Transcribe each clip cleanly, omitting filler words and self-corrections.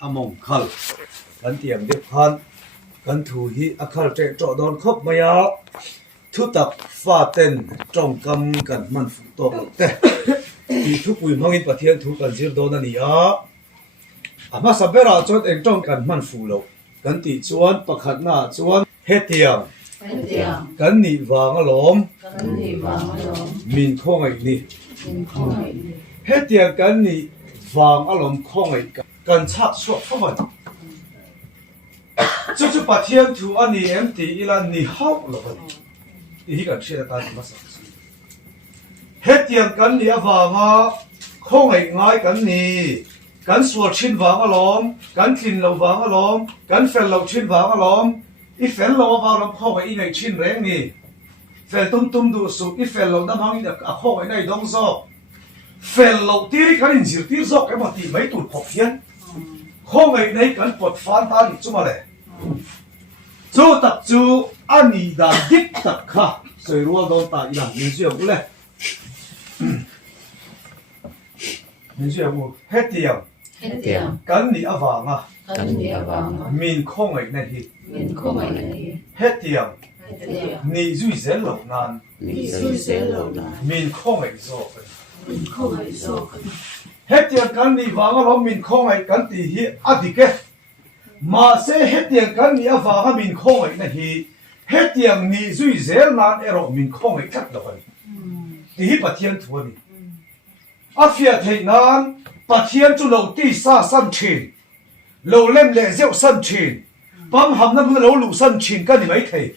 among khal kan tiang de phan kan thu hi akhal tre tro don khop maya thu tak fa ten trong kam kan man fu to te ti thu pui mangin pathian thu kan zir don ani a ama sabera chot eng trong kan man fu lo kan ti chuan pakhat na chuan hetiam kan ni wang alom min khongai ni hetiam kan ni wang alom khongai kan chak suak phawan chu pathian thu ani em ti ilan ni hau lo ban hi kan thia ta ma sa hetiam kan ni awanga khongai ngai kan ni kan sual thin wang alom kan thin lo wang alom kan fel lo thin wang alom i fel lo wang alom khongai i nei thin reng ni fel tum du su i fel lo dam hang i a khongai nei dong zo fel lo tiri kan in zir tir zo ke ma ti mai tu khop hian khongai nei kan pot fan ta ni chuma le chu tak chu ani da dik tak kha soi rual don ta ila min siam ule min siam u hetiam kan ni awanga min khongai na hi hetiam ni zui zel lo nan min khongai zo hetiam kan ni wanga lo min khongai kan ti hi adike mà sẽ hết tiền cái nghĩa và mình không ấy này thì hết tiền ni duy dễ nan ero mình không ấy cắt được rồi thì bắt thiên thua đi à phía thầy nan bắt thiên chú đầu ti sa sân chín lâu lên lệ rượu sân chín bám hầm năm lâu lũ sân chín cái gì mấy thầy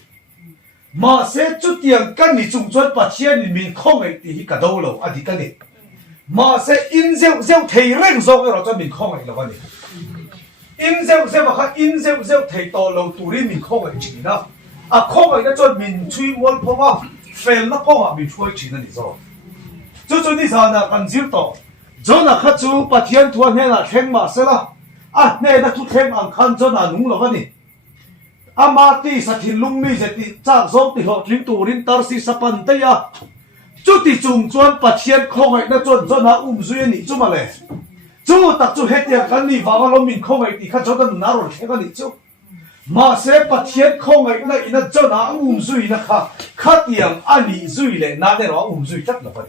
mà sẽ chút tiền cái ni trung chuẩn bắt thiên mình không ấy thì cả đâu lâu à thì cái này mà sẽ in rượu thầy rèn rồi rồi cho mình không ấy là vậy in rêu mà khác in rêu thầy to lâu tụi mình không phải chỉ đó à không phải nó cho mình truy muốn phong á phèn nó phong à mình truy chỉ là gì rồi cho đi sao là cần giết to cho là khác chú bắt thiên thuần hay là khen mà sẽ là à này là chú khen ăn khăn cho là đúng là vậy nè à mà tí sát thiên lung mi sẽ tí chắc giống tí họ kiếm tụi tar si sapan tây à chú tí chung chuan bắt thiên không phải nó cho là duyên nhỉ chú mà lẽ chú tak chú hết tiền cái này vào lòng mình không ấy thì khác cho cái nào rồi cái này chú mà sẽ bắt hiện không ấy này nó cho nó duy nó khác tiền anh đi duy này nó để nó duy chắc là vậy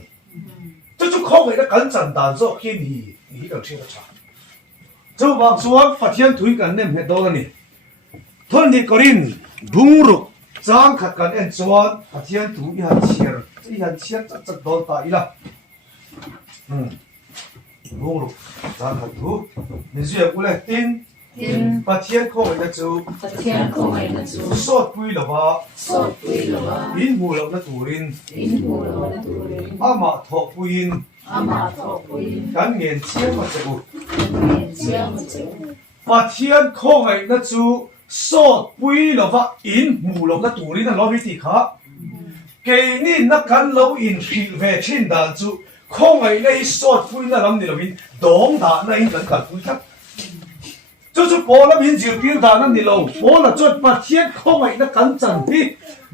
chú không ấy nó cẩn thận đàn cho khi thì được chưa chắc chú vào xuống phát hiện thủy cái nem hết đâu này thôi đi cái này bung rục trang khát cái em chuan phát hiện thủy ihan chiết chắc đâu tại là bung rục trang khát thủy mình duyệt cũng là tin phát hiện không ấy là chú sốt bùi là ba in mù là turin ama thọ bùi cái nghiền chiết mà chú phát hiện không ấy là chú sốt bùi là ba in mù là turin là lo vi tị khác cái này nó cần lâu in phi về trên đàn chú không ấy là sốt bùi là làm gì là in đóng đàn là in cần bùi thấp chú bố là mình chịu tiêu đàn làm gì lâu bố là cho phát hiện không ấy là cần chân đi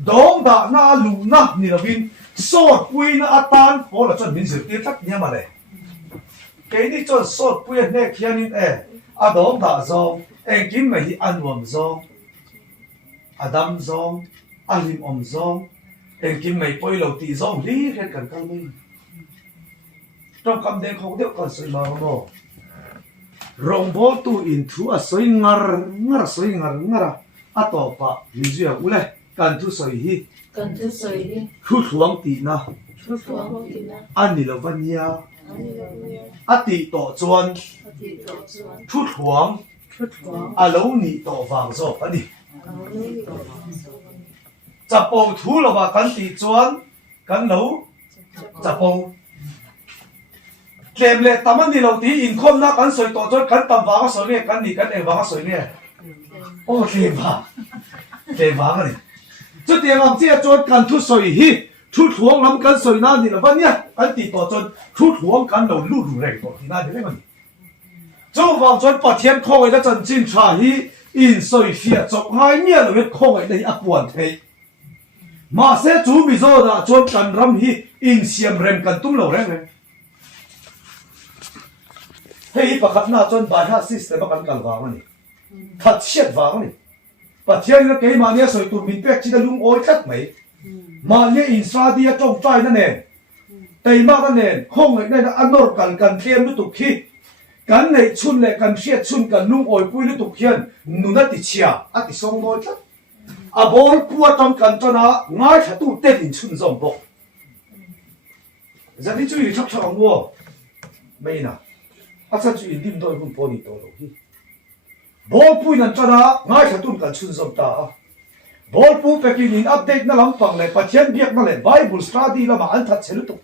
đóng đàn là lù na gì là in sốt bùi là tan bố là cho mình chịu tiêu thấp nhá mà này cái này cho sốt bùi này kia nên đóng đàn rồi em kiếm mày ăn uống rồi đâm rồi lim om rồi em kiếm mày bôi lâu tì rồi lý hết cần căng mình trong cầm đen không được còn soi màu nó rong bố tu in thu soi ngar to pa lizuya ule kan thu soi hi thu thuang ti na ani lo vania ati to chuan thu thuang alo ni to wang zo ani chapo thu lo ba kan ti chuan kan lo chapo kem le taman ni lo ti in khom na kan soi to chuan kan tam wang soi le kan ni kan e wang soi le o kem wang ani chu tiang am chia chuan kan thu soi hi thu thuang lam kan soi na ni lo ba nia kan ti to chuan thu thuang kan lo lu re to ti na de le ani chú vào cho bắt thiên không ấy đã chân chính trả hi in soi phía chọc ngay miệng rồi biết không ấy đây áp buồn thế mà sẽ chú bây giờ đã cho cần ram hi in xiêm rem cần tung lâu rem này thấy bạc khát na chọn bài hát system bạc cần vàng này thật chết vàng này bạc thiên nó cái mà nhớ soi tụi mình biết chỉ là lung oi cắt mấy mà nhớ instra đi trong trai nó nè tây ma nó nè không này là ăn nổi cần tiêm nó tụt khi cần này chun này cần xét chun cần lung oi pui nó tụt khiên nụ nó tịt chia thì xong rồi chắc bol pua trong cần cho nó ngay thật tụt tết in chun rồng bộ giờ đi chui chắc chắc mua mấy nào sao chui lim đôi cũng bỏ đi đâu rồi bol pui năn cho nó ngay thật tụt cần chun rồng ta bol pui phải kinh update nó lắm bằng này phát triển việc nó lại Bible study là mà anh thật sẽ tụt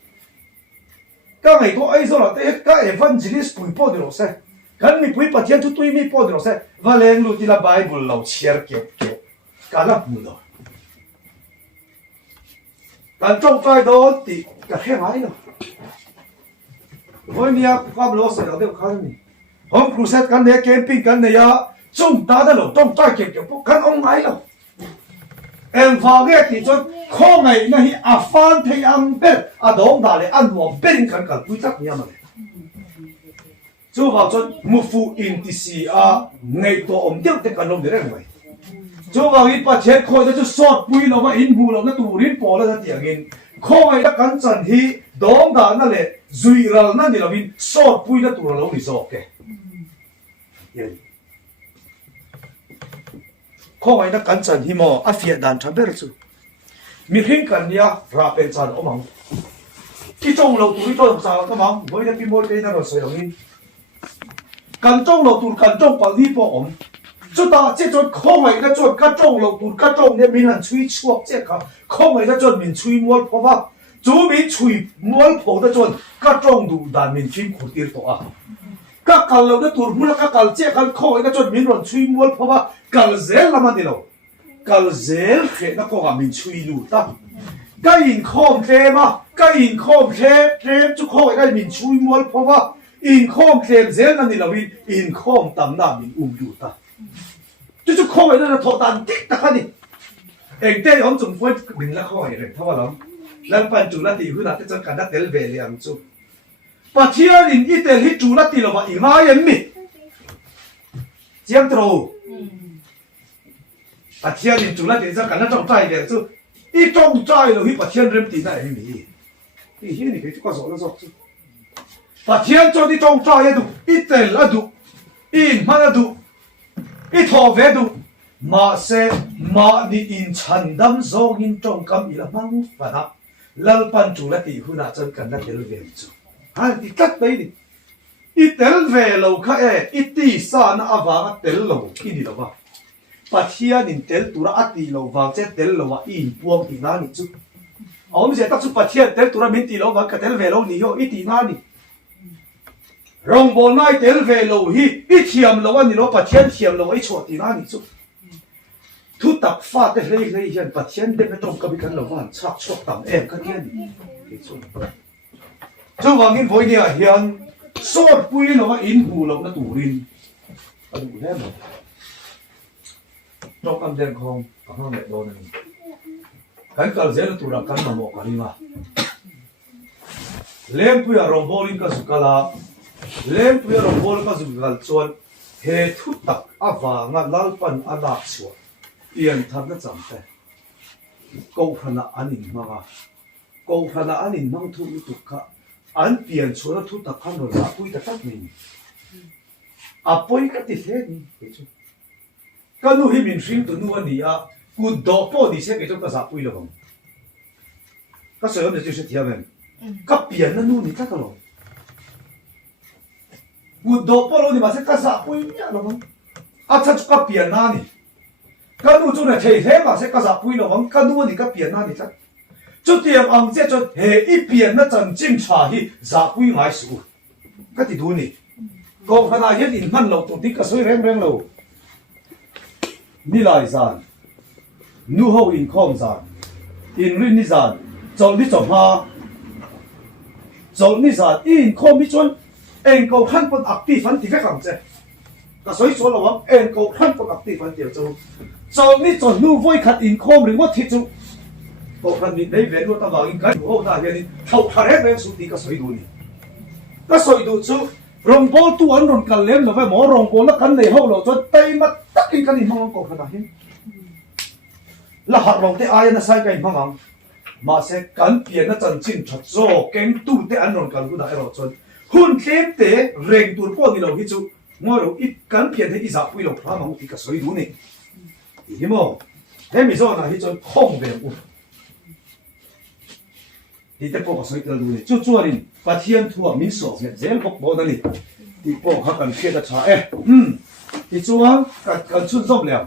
các ngày có ấy rồi là các evangelist pui bỏ đi rồi sẽ cần mi pui phát triển tụt tụi mi bỏ đi rồi sẽ và lên luôn thì là Bible lâu chia kiểu cả lắm mù rồi cần trong tay đó thì cả khe máy rồi với nia qua lô sẽ là điều khác này hôm cruise cần này camping cần này ya chúng ta đã lâu trong tay kiểu cần ông máy rồi em vào cái thì cho khó ngày này phan thấy ăn bếp đóng đà để ăn uống bên cần quy tắc như mà chú vào cho một phụ in thì gì ngày tổ ổn định thì cần làm để làm vậy cho vào ít bắt chết khôi cho sọt bùi nó mà in bùi nó tủ rít bỏ ra tiếng in khôi đã cắn chân hi đóng đá nó lệ duy ra nó thì là mình sọt bùi nó tủ lâu đi sọt kệ khôi đã cắn chân hi mò phiền đàn chấm bê rồi mình hình cần nia ra bên chân ôm mong cái trong lâu tủ tôi sao cái mong với cái môi cái nó rồi soi lòng in cần trong lâu tủ cần trong quản lý bỏ ổn chúng ta chỉ cho không phải là cho các trong lộc tụt các trong này mình hành chui chuộc chứ không phải là cho mình chui mua phô va chú mình chui mua phô đó cho các trong đủ đàn mình chui khổ tiêu tổ các cal lộc đó tụt mua các cal chứ không phải là cho mình còn chui mua phô va cal zel là mà đi đâu cal zel khi nó có mình chui lụt ta cái in không thế mà cái in không thế chú không phải là mình chui mua phô va in không thế zel là đi đâu mình in không tầm nào mình lụt ta chú không phải là thọ tàn tích tắc đi, anh tây ông chúng phải mình là không phải là thọ lắm, lần pan chủ là thì hứa là cái chân đắt về liền chú, và thiên linh ít tiền hít chủ là thì là mà ý ngay em mi, chiang trâu, và thiên linh chủ là thì chân đắt trong trái liền chú, ít trong trái rồi hít và thiên rem tí này em mi, thì hiện này cái chú có rõ là rõ chú, và thiên cho đi trong trái là đủ, ít tiền là đủ, in mà là đủ. ít thọ về đủ mà sẽ mà đi in chân đâm zong in trong cam ý là mang và đó lần pan chủ là tỷ hư na chân cần là tel về chú thì cắt đấy đi ít tel về lâu khai ít tỷ sa na avang tel lâu khi đi lâu vào phát hiện in tel tu ra tỷ lâu vào chết tel lâu vào in buông tỷ na ni chú ông sẽ tác dụng phát hiện tel tu ra min tỷ lâu vào cái tel về lâu ni ho ít tỷ na ni rong bol nai tel ve lo hi I thiam lo ani lo pathian thiam lo ai chho ti na ni chu thu tak fa te hlei hian pathian de petong ka bi kan lo wan chak chok tam em ka hian ni chu wangin voi dia hian sort pui lo wa in hu lo na turin adu he mo no kam den khong ka hang le do ni kan kal zel tu ra kan ma mo ka ni ma lem pui a rong bolin ka sukala lem pui rong bol ka zugal chuan he thu tak awanga lalpan ala chua ian thar na chamte ko phana anin manga ko phana anin mang thu tu kha an pian chura thu tak khan ro la pui ta tak ni apoi ka ti he ni chu kanu hi min ring tu nu ani a ku do po ni se ke chu ka sa pui lo ka so ne chu se thiamen ka pian na nu ni ta ka lo Udo polo ni masih kasak pui ni alo bang, acha cuka pian nani, kanu tu na thei thei masih kasak pui lo bang, kanu ni ka pian nani tak, cutiam ang je cut he I pian na chan chin cha hi za pui ngai su, kati tu ni, kau kana hian in man lo tu ti ka soi reng lo, ni lai zan, nu ho in khom zan, in rin ni zan, zol ni zom ha, zol ni zan in khom ni chuan anh cầu khăn quân active phấn thì phải làm gì? Cả soi số là vắng anh cầu khăn quân active phấn tiểu châu, cho ní cho nu voi khát in khom rồi mất thịt châu, cầu khăn đi lấy về luôn ta vào in cái hồ ta hiện thâu thà hết về số thì cả soi đủ đi, cả soi đủ châu rong bol tu an ron kal lem lo ve mo rong bol la kan nei ho lo chon tai ma tak in kan in mang ko khana hin la har rong te ai na sai kai mang mà sẽ cắn tiền nó chân chín thật rồi kém tu te ăn rồi cắn cũng đã rồi chọn hun kém te rèn tu qua đi đâu hết chú ngồi đâu ít cắn tiền thì ít giảm quy đâu phá mà không thì cả sợi đủ này hiểu không thế mình nói là hết chọn không về u thì te bỏ sợi đủ này chú chú anh phát hiện thua mình sổ hiện dễ bốc bỏ đây thì bỏ họ cần kia đã trả thì chú anh cần chun rộng lẹo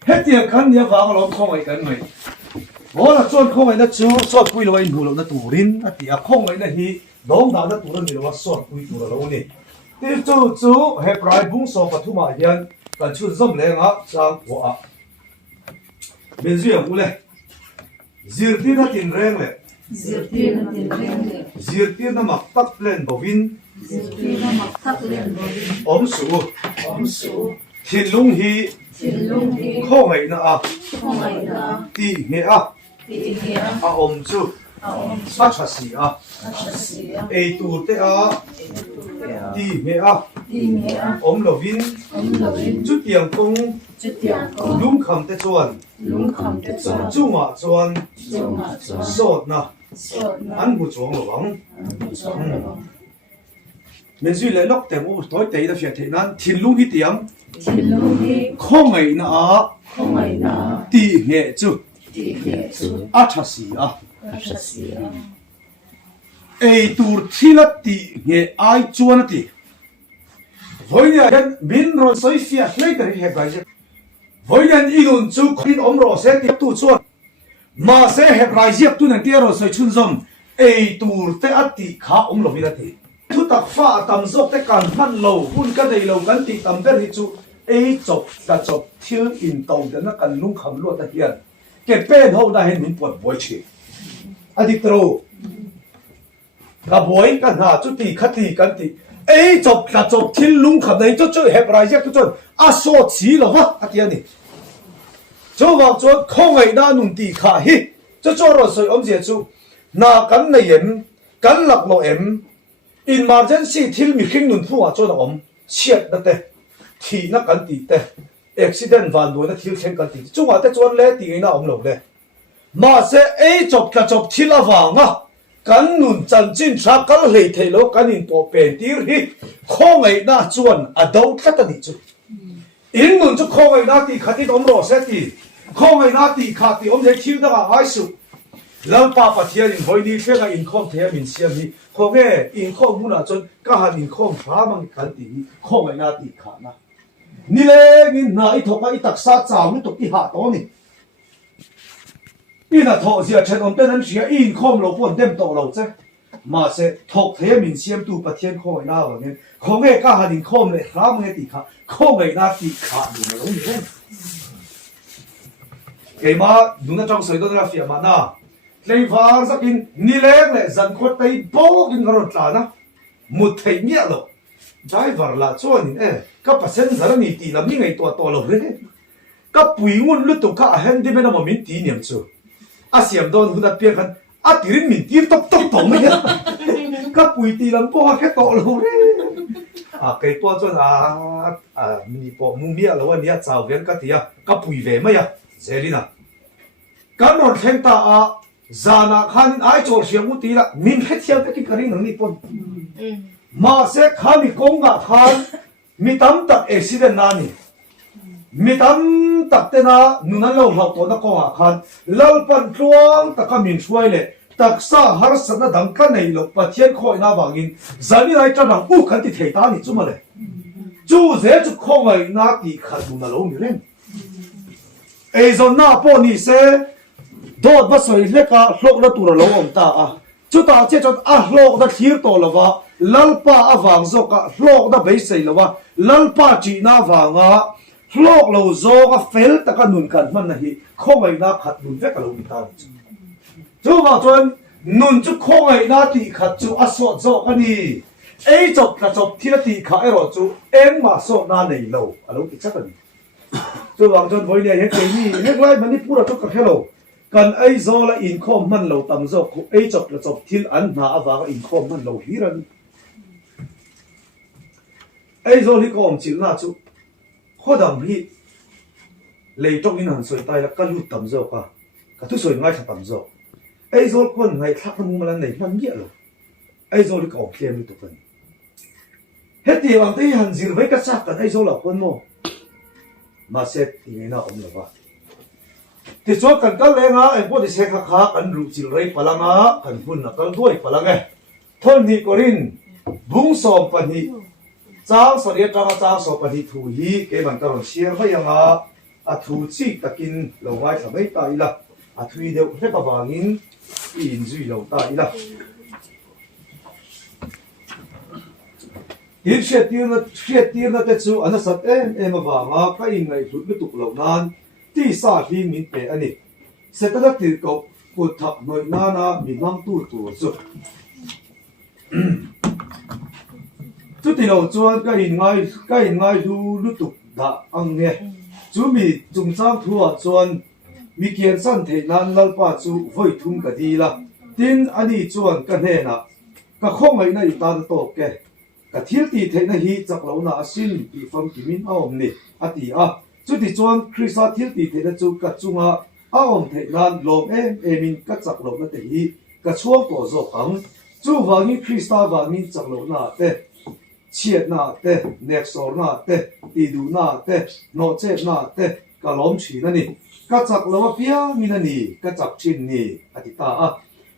hết tiền cắn nhiều vào nó không phải cắn mày bố là chôn không phải nó chú sốt quy rồi đủ rồi nó tủ rin à thì không phải là hi đóng đào nó tủ rồi thì nó sốt quy tủ rồi nè thì chú hẹp lại bung sốt và thu mà hiện cần chun rộng lẹo á sang của bên dưới cũng lẹ diệt tiên nó tiền rèn lẹ diệt tiên nó mặc tắc lên bảo vin ốm sủ thiên lung hi không phải là tỷ nghĩa ôm chú sát chặt xì ai tu te tỷ nghĩa ôm lầu vin chút tiền công lúng khăm te chuan chú mà chuan sốt na ăn bù chuông lầu vắng mình suy lấy lóc tiền u tối tây đã phải thế nan thiên lung hi tiệm không ngày na tỷ nghệ chú chặt xì ai tu thi là tỷ nghệ ai chuan tỷ với nhà dân biến rồi soi phía lấy cái hệ bài với nhân inun chú khinh ôm rồi sẽ tiếp tu chuan mà sẽ hệ bài giết tu nên tiếc rồi soi chun zom ai tu te tỷ khá ôm rồi là tỷ tu tak pha tam zok te kan man lo hun ka dei lo kan ti tam ber hi chu ei chop ka chop thil in tong de na kan lung kham lo ta hian ke pen ho da hen min pot boy chi adik tro ka boy ka na chu ti khati kan ti ei chop ka chop thil lung kham dei chu chu he prai jak chu chon a so chi lo wa atian ni chu wa chu khong ei da nun ti kha hi chu chu ro soi om je chu na kan nei em kan lak lo em emergency thil mi khing nun phu a chu na om siat da te thì nó cần tí te accident van đuôi nó thiếu thêm cần tí chúng ta chọn lẽ tí nó ông lộc lẽ mà sẽ ấy chụp cả chụp thi là vàng á cần nụn chân chín cha cần lấy thấy lo cần in bộ bền tí đi không ấy na chọn ở đâu tất cả đi chứ in nụn chú không ấy na tí khát tí ông rồi sẽ tí không ấy na tí khát tí ông sẽ thiếu đó ai sự làm pa pa thiên in hồi đi phê cái in không thế mình xem đi không nghe in không muốn là chọn cả hai in không phá mang cần tí không ấy na tí khát na ni le ni na I thok I tak sa cham ni tok I ha to ni ina tho zia chen on ten an sia in khom lo pon dem to lo che ma se thok the min siam tu pathian khoi na wa ngen khonge ka ha din khom le ram nge ti kha khonge na ti kha ni lo ni ke ma duna trong soi do na fia ma na lei var zakin ni le le zan khot tai bo in ro tla na mu thei nya lo driver la chuan các passenger ni ti lam ni ngai to lo re các pui ngun lu tu kha handyman ma min ti niam chu a siam don hu da pia khan a tirin min ti top mai các pui ti lam po ha khe to lo re cái to chuan mi po mu mia lo ania chao ven ka tia các pui ve mai a zelina kan ron thleng ta zana khan ai chol siam u ti la min khe thial ka ki karing nang ni pon mà sẽ khá mi công ngã khan mi tam tak accident na ni mi tam tak te na nunan lo hlau to na ko ngã khan lal pan tluang taka min suai le taksa har sana dang ka nei lo pathian khoi na wangin zani rai ta dang u khan ti thei ta ni chuma le chu ze chu khongai na ti khat nu na lo mi ren e zon na po ni se dot ba soi le ka hlok na tur lo om ta chu ta che chon hlok da thir to lova lalpa awang zoka hlok da bei sei lawa lalpa chi na wanga hlok lo zoga fel taka nun kan man na hi khongai na khat nun ve ka lo ta chu ma chon nun chu khongai na ti khat chu aso zo ka ni ei chop ka chop thia ti kha ero chu eng ma so na nei lo alo ti chắc ni chu wang chon voi ne he ke ni he lai mani pura chu ka khelo kan ei zo la in khom man lo tam zo ei chop la chop thil an na awanga in khom man lo hiran ai rồi thì có chịu na chú khó đầm hi lấy trong in hàng sợi tay là cắt lút tầm dầu cả cả thứ sợi ngay thật tầm dầu ai rồi con ngày thắc mắc mà lần nàyมันเยอะเลยai rồi thì có kia mới tụi mình hết thì bằng thấy hàng gì với cắt sạc cả ai rồi là con mồ mà sẽ thì ngày nào ông là vậy thì số cần các lẽ ngã em có thể sẽ khắc khắc cần rủ chịu rây phải là ngã cần phun là cần đuôi phải là nghe thôi thì có rin bung sòm phải thì trang sợi đĩa trang sòm phải thì thủ hi cái bằng tao xiên phải yang à thủ chi ta kinh lâu ngay thằng ấy tại là thui đều hết bà vàng in duy lâu tại là hiện sẽ tiền là cái chú anh sát em mà vàng cái in này rút cái tục lâu nanที่สาที่มินเปอันนี้เสร็จแล้วที่ก็กดทับหน่อยนามีน้ำตู้ตัวสุดจุดที่เราจวนก็เห็นง่ายดูรู้ตุกดะอังเนี่ยจูมีจุงจ้างทัวจวนมีเกียรติสั้นเทนั้นลัลป้าจูไว้ทุ่มก็ดีละทินอันนี้จวนกันแน่นะก็คงไม่ในตาโตแกก็เที่ยวตีเทนฮีจากเราหน้าสิ้นอีฟังกิมินเอาอมนี่อติจุดที่จวนคริสต์ที่ตีเทนจูกัดจุงอ้าวเทนันลมเอมินกัดจักลมนั่นเองกัดช่วงตัวโจขังจูวางี้คริสต์วางี้จักลมน่าเตเชียดน่าเตเน็กโซน่าเตตีดูน่าเตโนเจน่าเตกัดลมชีนั่นนี่กัดจักลมเปียมินันนี่กัดจักชินนี่อธิตา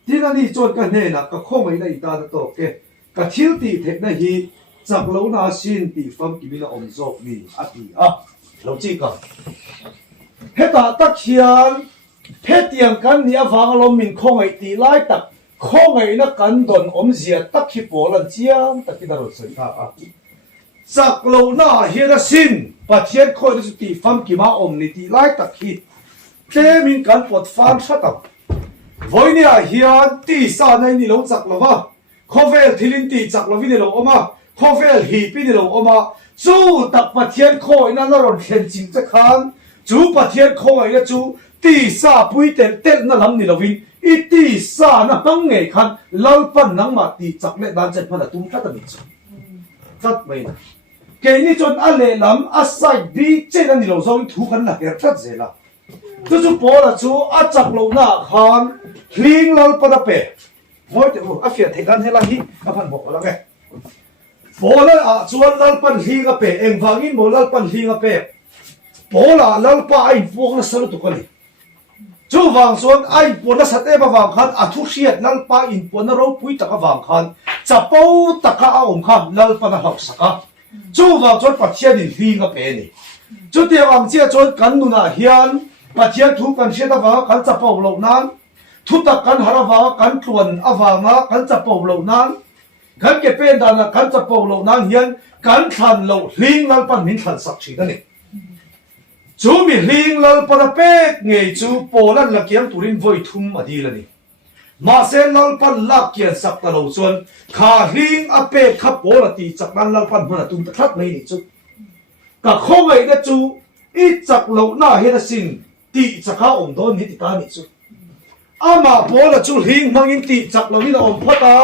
ที่นั่นนี่จวนกันเนี่ยนะก็คงไม่ได้ตาโตแกกัดที่ตีเทนฮีจักลมน่าชินตีฟังกิมินาอมโจนี่อธิเราจีกันเฮตาตักเขียนเฮตียงกันเนี่ยฟังลมมินคงไอตีไล่ตักคงไอนักกันโดนอมเสียตักขี้โปลันเจียงตักที่ดารุสิท่าสักโลน่าเฮียร์สินปัจเจียนคอยสุติฟังกิมาอมนิตีไล่ตักขี้เทมินกันปวดฟังชัดตักวันนี้เฮียตีสานในนี่เราจักละวะคอเฟลทิลินตีจักละวินเราออกมาคอเฟลฮีปีนี่เราออกมาจูตักปัจเจียนคอยนั่นเราเขียนจริงจะขันจูปัจเจียนคอยนะจูตีสาปุยเต็มเต็มนั่นลำนี่เราวินอีตีสานะตั้งไงขันเล่าปันนังมาตีจักเล็ดด้านเจ็ดพันตุ้มทัดมิจูทัดไม่นะเกนี่จนอะไรลำอาศัยดีเจนันนี่เราส่งถูกกันนะเกิดทัดเจละจูปอละจูอาจักเราหน้าขันลิงเล่าปันเป๋มวยเดี๋ยวอาเฟียเทกันให้ละฮีอาพันบอกละไงโบล่าชวนลัลปันฮีกับเป๋เอ็งฟังอินโบลัลปันฮีกับเป๋โบล่าลัลป้าไอ้พวกนั้นสรุปตุกันเลยจู่ฟังส่วนไอ้พวกนั้นสัตย์เอมาฟังคันอัทุเชียดลัลป้าอินพวกนั้นเราพุยตะกฟังคันจะปูตะกเอาองคันลัลปันหักสักจู่ฟังส่วนปัจเจียนฮีกับเป๋นี่จู่เดี๋ยวอังเจียส่วนกันนุน่ะเฮียนปัจเจียนทุกกันเชียตะฟังกันจะปูเหล่านั้นทุกตะกันหาฟังกันตวนอฟังกันจะปูเหล่านั้นกันเก็บเป็นดานะกันจะปองเหล่านั้นเฮียนกันทันเหล่าลิงลัลปันมินทันสักชีนั่นเองจูมีลิงลัลปันเป๊กเงยจูโปลันลักเกียงตุรินไว้ทุ่มอดีละนี่มาเซนลัลปันลักเกียงสักตะเหล่าส่วนขาลิงอเป๊กขับโปลตีจากนั้นลัลปันมันตุ้มตะทัดไม่นี่จูก็คงไอ้เนี่ยจูอีจากเหล่าหน้าเฮดสินตีจากข้าองค์โดนนิติตานี่จูอามาโปละจูลิงมังอินตีจากเหล่านี้ละองค์พระตา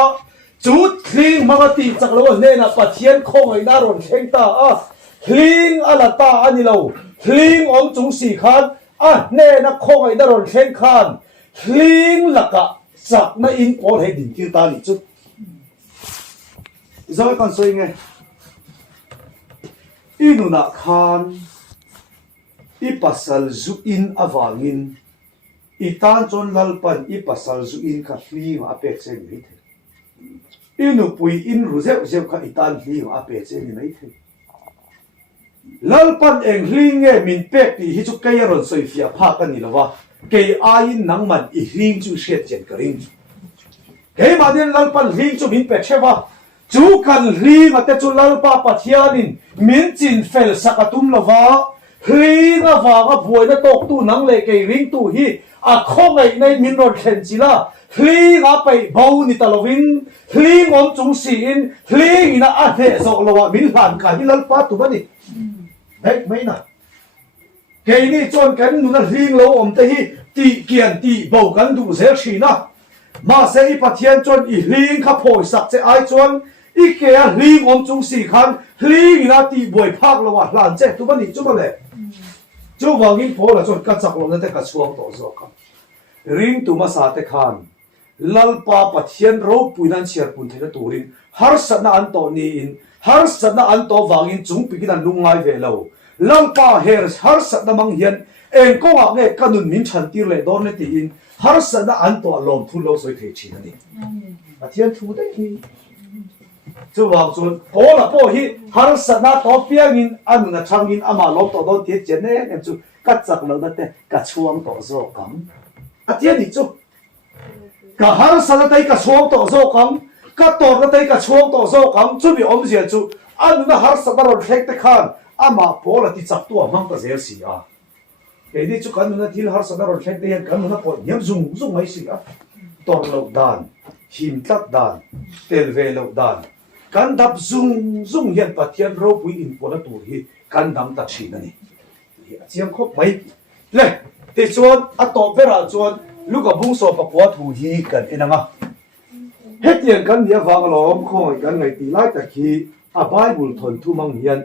จุดลิงมังตีจากเราเนี่ยนะปัจเจียนคงไอ้น่ารนเข่งตาลิงอะไรตาอันนี้เราลิงอมจุงสีขันเนี่ยนะคงไอ้น่ารนเข่งขันลิงละกะจากมาอินโอให้ดินกิตาลิจุดจะให้กันสวยไงอินุนักขันอีปัสสลจุอินอวางินอีตานจนลัลปันอีปัสสลจุอินขัดลิงอาเปกเซนไม่ถึงอินุปุยอินรู้เจ้าเจ้าข้าอิตานลิงอาเปเจนี่ไม่ถึงลัลปันเองลิงเงมินเป็กที่ฮิจุกเกยรอนสอยฟิอาพากันนี่ละวะเกยอายินนังมันอีลิงจูเชียดเจนกริงเกยมาเดินลัลปันลิงจูมินเป็กเชวะจูกันลิงอาเตจูลัลปาปัทยานินมินจินเฟลสักตุมละวะลิงอาฟางอาบวยนะตกตู้นังเลเกยลิงตู้ฮีคงไอ้ในมินรอนเข็นจิละลิงอาไปเบานิตาลวินลิงอมจุงสีอินลิงอินะอาเทสอกละวะมินหลานกันมิลัลปาตุบันนี่เฮ้ยไม่นะเกยนี่จนกันนุนลิงเราอมเตฮีตีเกียนตีเบากันดูเสียชีนะมาเสียปัทเทียนจนอีลิงขับโผล่สักเจ้าไอจน อีเกียลิงอมจุงสี่คันลิงนาตีบวยภาคละว่าหลานเจ้ตัวมันนี่จุ๊บมาเลยจุ๊บวางยิ่งพอละจนกัดจักลงนั่นแต่กัดช่วงต่อสู้กันริงตัวมาสาเตคานลัลปาปัทเทียนรูปุยนันเชียร์ปุนเทนตูรินฮาร์สนาอันโตนีอินฮาร์สนาอันโตวางอินจุงปีกันลุงไงเวลาลัลปาเฮร์สฮาร์สนามังเฮียนเองก็ว่าเนี่ยกันนุนมินชันตีเลยโดนเนี่ยตีอินฮาร์สนาอันโตลมทุนโลสวยเทชินันนี่ปัทเทียนทูได้ที่จู่ว่าจนโผล่โผล่ฮีฮาร์สนาโตเปียงินอันนั้นช่างอินอามาลมโตโดนเทียเจเน่เนี่ยจู่กัดจักเรานั่นแต่กัดช่วงต่อสู้กันปัทเทียนนี่จู่ก็ฮาร์สนาได้กัดช่วงต่อสู้กันก็ตัวนั้นได้กัดช่วงต่อสู้กันจู่มีอมเสียจู่อันนั้นฮาร์สนาเราเล็กแต่ขันอามาโผล่ที่จับตัวมันก็เสียสิอ่ะเดี๋ยวจู่กันนั้นที่ฮาร์สนาเราเล็กแต่กันนั้นพอยังซุ่งไม่สิอ่ะตัวเราด่านหิมตัดด่านเตลเวลด่านกันดับซุ่งเห็นปัทยันรูปุยอินพลตัวที่กันดำตัดชีนั่นนี่เสียงครบไหมเลยที่ชวนอัตโตเวลาชวนลูกกับบุ้งโซปะปัวถูฮีกันเองนะเฮ็ดยังกันเนี่ยฟังล้อมคอยกันไงตีไล่ตะคีอาบายบุลทนทุ่มังเฮียน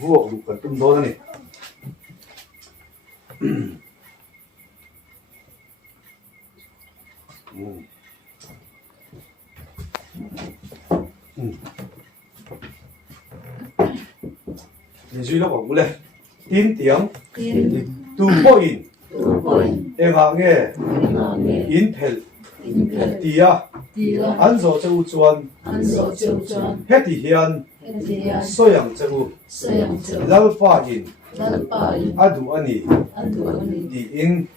วัวลูกกันตุ้มโดนนี่你最多讲嘞，点点，杜波因，一行嘅，引皮，地啊，按照就转，一地线，所样就，老花因，阿杜安尼，地因，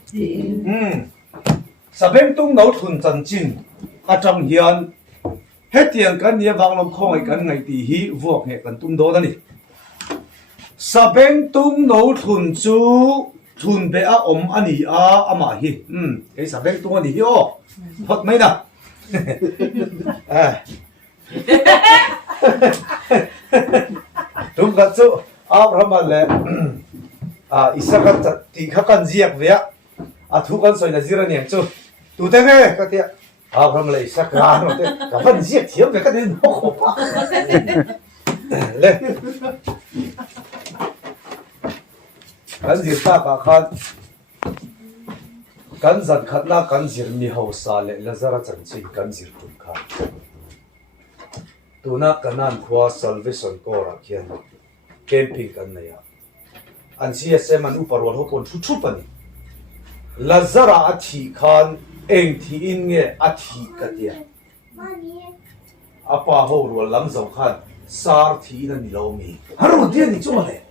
十分钟老屯真真，阿张现。hết tiền cái này vang lòng không cái ngày thì hi vuộc hệ cần tung đó này sa bên tung nấu thuần chú thuần bé anh ấy mà hi cái sa bên tung anh ấy ô hot mấy nè đúng cái chú mà lẽ isa cái thì các con giặc vậy thu con soi là gì rồi nhỉ chú tụi thế nghe cái tiệt 그럼 래 시작하 근데 가만 이제 기억가 되는 거고 래 간지 따가 간잔 칸나 간지 미하우살레 라자라 장치 간지 푼카 도나 간난 쿠아 살베션 코라 키안 캠핑 간나야 안시에세만 우파로 호폰 추추빠니 라자라 아티 칸 eng thì in nghe a thì cái gì apa hồ rồi lắm dòng khan sar thì nó đi lâu mi haro dia đi chung này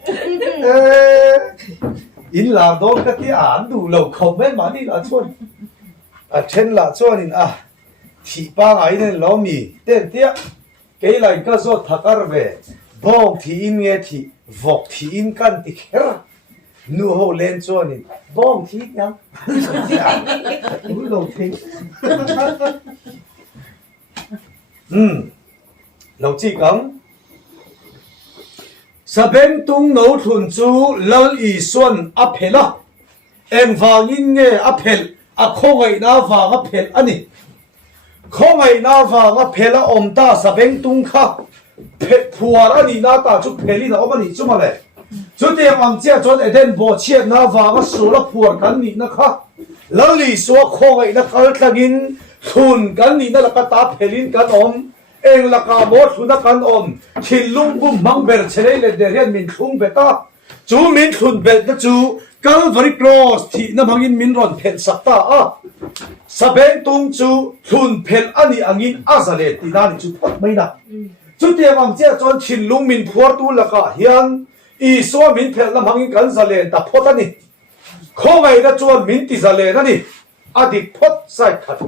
in là đó cái gì ăn đủ lâu không mấy mà đi là chung trên là chung in thì ba ngày nên lâu mi tên tiếc cái này cái số thắc về bong thì in nghe thì vọc thì in căn thì kia nu ho lên cho nên bong thít nhá lâu thít lâu chỉ cắm sa bên tung nấu thuần chú lal y xuân áp hết là em vàng in nghe áp hết không ngày nào vàng áp hết anh đi không ngày nào vàng áp hết là ta sa bên tung khác phùa anh đi na ta chút hết đi na anh đi chút mà này chú tiền ông chia cho để đến bộ chiết na vào cái số là phù cắn nị na khác lỡ lì số khó vậy na cái thằng thun cắn nị na là cái ta pelin cắn om em là cái bố thun na cắn om chỉ lung bum mang bể chơi lên để hiện mình thun bể ta chú mình thun bể ta chú cái very close thì na mang in mình ron pel sắc ta sa bên tung chú thun pel anh in azale thì na chú phát mấy na chú tiền ông chia cho chỉ lung mình phù tu là cái hiện 이 소아 민폐 남항인 간살레 다 포다니 코가이다 주원 민티살레 나니 아디 pot사이카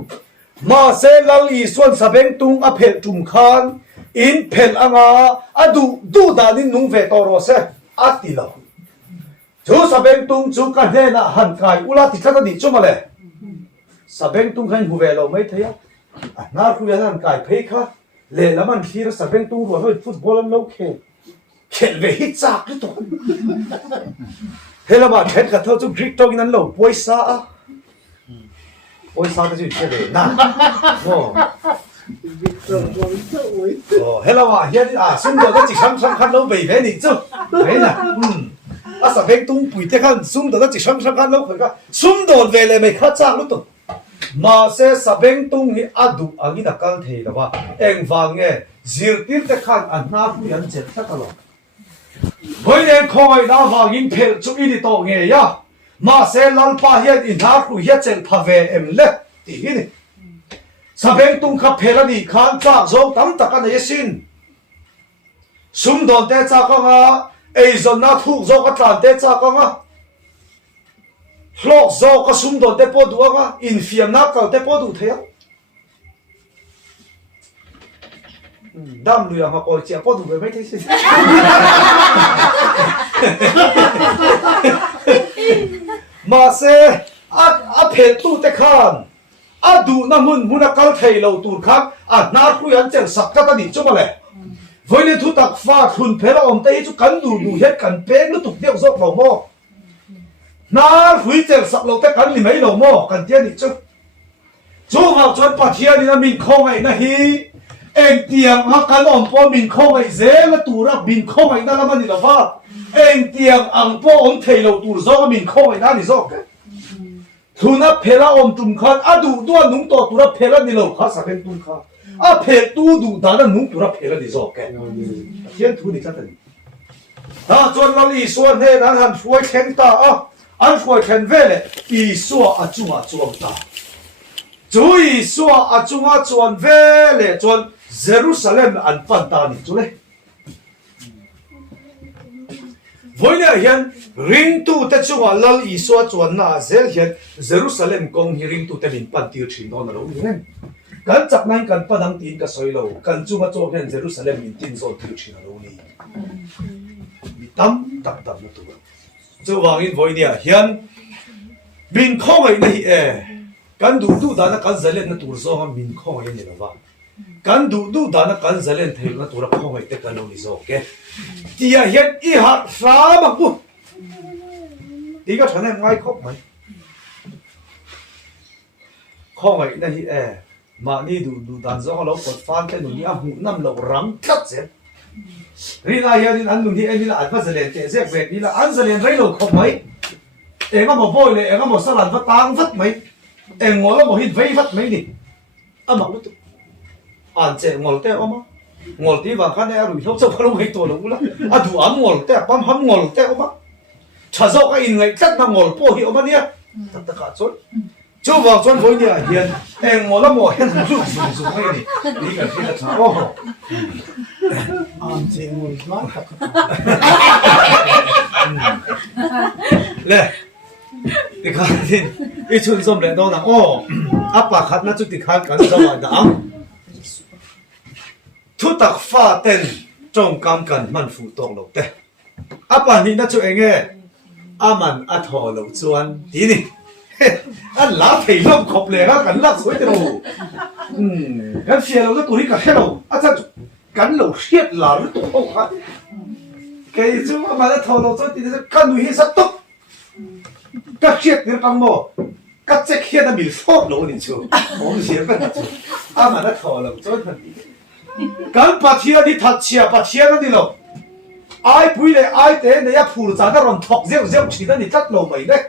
마셀랄 이 수원 사뱅뚱 앞에 tum칸 인펠 앙아 아두 두다니 눅베 토로세 아티라 저 사뱅뚱 주카데나 한카이 울라티 차다니 좀말레 사뱅뚱 칸 후벨로 메이타야 나 후벨 한카이 페이카 레 라만 히르 사뱅뚱 로 풋볼은 놓게 खेल वे ही चाक तो हेला बा खेल का तो जो ग्रीक तो गिनन लो पैसा तो जो खेले ना वो hello à hiện xung đột nó chỉ xăm khăn lâu về về đi chứ đấy nè sao bên tung bụi thế khăn xung đột nó chỉ xăm khăn lâu phải cả xung đột về lại mày khát trang lúc đó mà sẽ sao bên tung thì đủ anh đi đặt căn thế là ba em vàng nghe diệt tiếp thế khăn anh na phụ nhân chết tất cả rồi với nên coi đã vàng in phê chụp đi tổ nghe ya mà sẽ lăn pa hiện in na phụ hiện chết phá về em lệ thì này sabeng tung khắp phê là đi khán trang dấu tắm tất cả này xin xung đột thế cha con à ai dân na thuộc dấu cái tràn thế cha con à lok dấu cái xung đột thế bỏ đuôi à in phiền na cầu thế bỏ đuôi thế đam lười mà coi chuyện bỏ đuôi mấy thế xin mà sẽ phê tu thế khan đủ na muốn cao thầy lâu tu khác na khui ăn chèn sặc cái đi cho mà lẽ với nên thu tắc pha thun phê là ông tây chú cắn đủ hết cắn phê nó tục điệu dọc lâu mò na khui chèn sặc lâu tây cắn thì mấy lâu mò cắn tiền đi chứ chú vào cho bắt thiên đi là mình không ấy na hi em tiang ha cắn ông po mình không ấy dễ là tu ra mình không ấy na là mình đi là pha em tiang ang po ông thầy lâu tu do mình không ấy na đi do cái thu na phê là ông tum khan đủ đua nung to tu ra phê là đi lâu khá sa bên tum khan phê tu đủ đã là nung tu ra phê là đi do cái thiên thu đi chắc chắn chọn là lý xuân hay là hắn phơi khen ta anh phơi khen về này lý xuân chung ta chú lý xuân chung về này chọn Jerusalem anh pan ta đi chú này với này hiện ring tu te chung là lý xuân chọn na hiện Jerusalem công hi ring tu te min pan tiêu chín đó là đâu nhỉ kan chak nai kan padang tin ka soilo kan chunga cho hen Jerusalem in tin zo thil thina lo ni tam tak tam na tu chu wangin voinia hian bin khongai nei kan du da na kan zalen na tur zo ha bin khongai ni lawa kan du da na kan zalen thil na tur khongai te kan lo ni zo ke tia hian I hat sa ma bu ti ka thane ngai khop mai khongai na hi mà đi đủ đàn gió lâu còn phan cái nụ nia hụt năm lâu rắm cắt chết, đi ra here đi ăn nụ nia đi là ăn phát lên cái dẹp về đi là ăn lên rây lâu không mấy, em có một bôi này em có một sao làm phát tang phát mấy, em ngồi một hít vây phát mấy đi, ăn mặc lúc ăn chết ngồi té ôm ngồi tí vào khán này rồi lâu sau không mấy tuổi luôn á, đủ ăn ngồi té băm hăm ngồi té ôm chả rõ cái in ngày cắt nào ngồi po hiệu mà nia, tất cả chốt chú vào chọn với nhà hiền em ngồi lắm ngồi hiền dùng cái này đi cái là sao chị ngồi nói lẹ thì khai thì ít chun xôm lẹ đâu nào áp bà khát nó chút thì khai cái sao mà đã thu tắc pha tên trong cam cần man phụ tông lộc tê áp bà ni nó chút anh nghe man thò lộc chuan tí đi anh lá thầy lông khop lệ á cắn lắc suối đâu, anh phía lâu cái tuổi cả hết đâu, anh chắc cắn lâu xiết là nó tụt không hả, cái chú mà nó thò lâu rồi thì nó cắn đuôi hết sắt tóc, cắt xiết thì cắn mỏ, cắt chết xiết nó bị phốt lâu nên chưa, không xiết cái nào, mà nó thò lâu rồi thì cắn bát thia đi thật chia bát thia nó đi lâu, ai bùi lệ ai thế này phụ giả nó còn thọc rêu chỉ nó đi cắt lâu mấy đấy.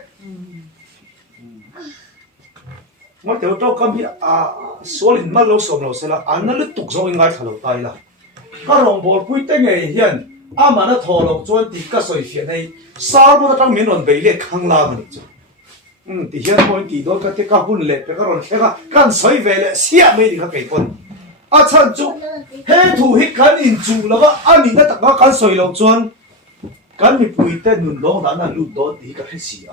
Mà tiểu trâu cầm hi số linh mất lâu sớm lâu sẽ là anh nó lướt tục rồi ngay thằng đầu tay là các đồng bộ quy tế ngày hiện mà nó thò lâu cho thì các sợi phiền này sao mà trong miền Nam Bắc lệ khang la mà chứ thì hiện mọi tí đó cái các hun lệ cái rồi cái sợi về lệ xia mấy thì các cái con chân chú hết thủ hết cái in chú là cái anh nhìn cái tất cái sợi lâu cho cái mình quy tế nương đó đã là lụt đó thì cái gì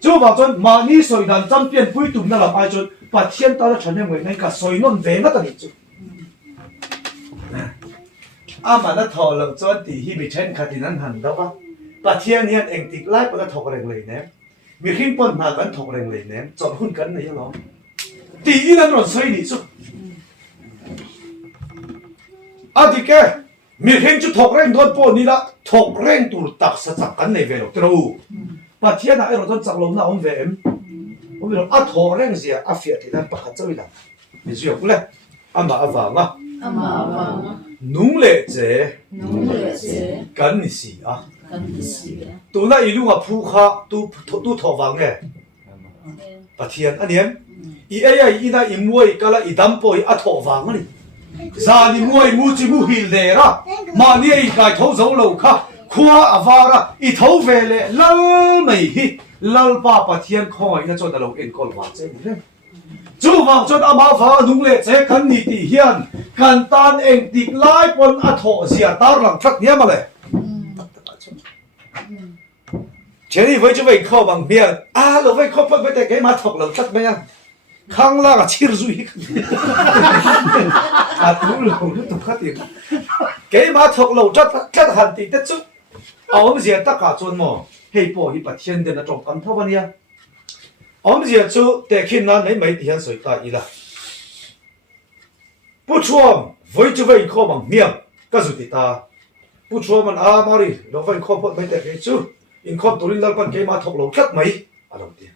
chú bảo chọn mà ní soi đàn trăm tiền vui tụm na làm ai chọn bà thiên ta đã chọn em người này cả soi non về nó tao đi chú mà nó thò lợn chọn thì hi bị chen khát thì nó hẳn đâu á bà thiên hiện anh tịch lại bà nó thọc rèn lầy ném việc hình pon mà vẫn thọc rèn lầy ném chọn hun cấn này nó tí nó còn soi đi chú thì cái việc hình chú thọc rèn thôn pon đi là thọc rèn tụt tắc sát sát cấn này về rồi đâu bà thiên này rồi thôn chặt lồng nào ông về em ông về thò rèn gì phiệt thì đang bắt chơi là mình duyệt cũng lên ama avanga ama nung le che nung le che kan ni si a kan si tu na ilunga phu kha tu tho wang nge pathian aniam I ai ina I muai kala I dampoi a tho wang ni za ni muai mu chi mu hil de ra ma ni ai kai tho zo lo kha khua avara I tho ve le lal mai hi lal pa pathian khoi na chon da lo en kol wa che ni chú vọng cho ama phá nung lệ chế khăn nị tị hiền khăn tan eng tịt lai pon a thọ zia tar lang thắc nhé mà lệ chế đi với chú vậy khâu bằng miệng rồi vậy khâu với cái mà thọc lang thắc mấy khang la cả chir duy tú lâu lúc tục khát tiền cái mà thọc lâu chất hẳn tị tết chút ông zia tất cả chôn mò hay bỏ hi bát thiên đến là trong cam thâu vậy ông giờ chú để khi nào lấy mấy tiền sợi ta ý là,不错，为这位靠bằng miệng, cái gì ta, 不错嘛啊嘛哩，老份靠不没得给chú, in靠多林老板给嘛头老咳没，啊老弟，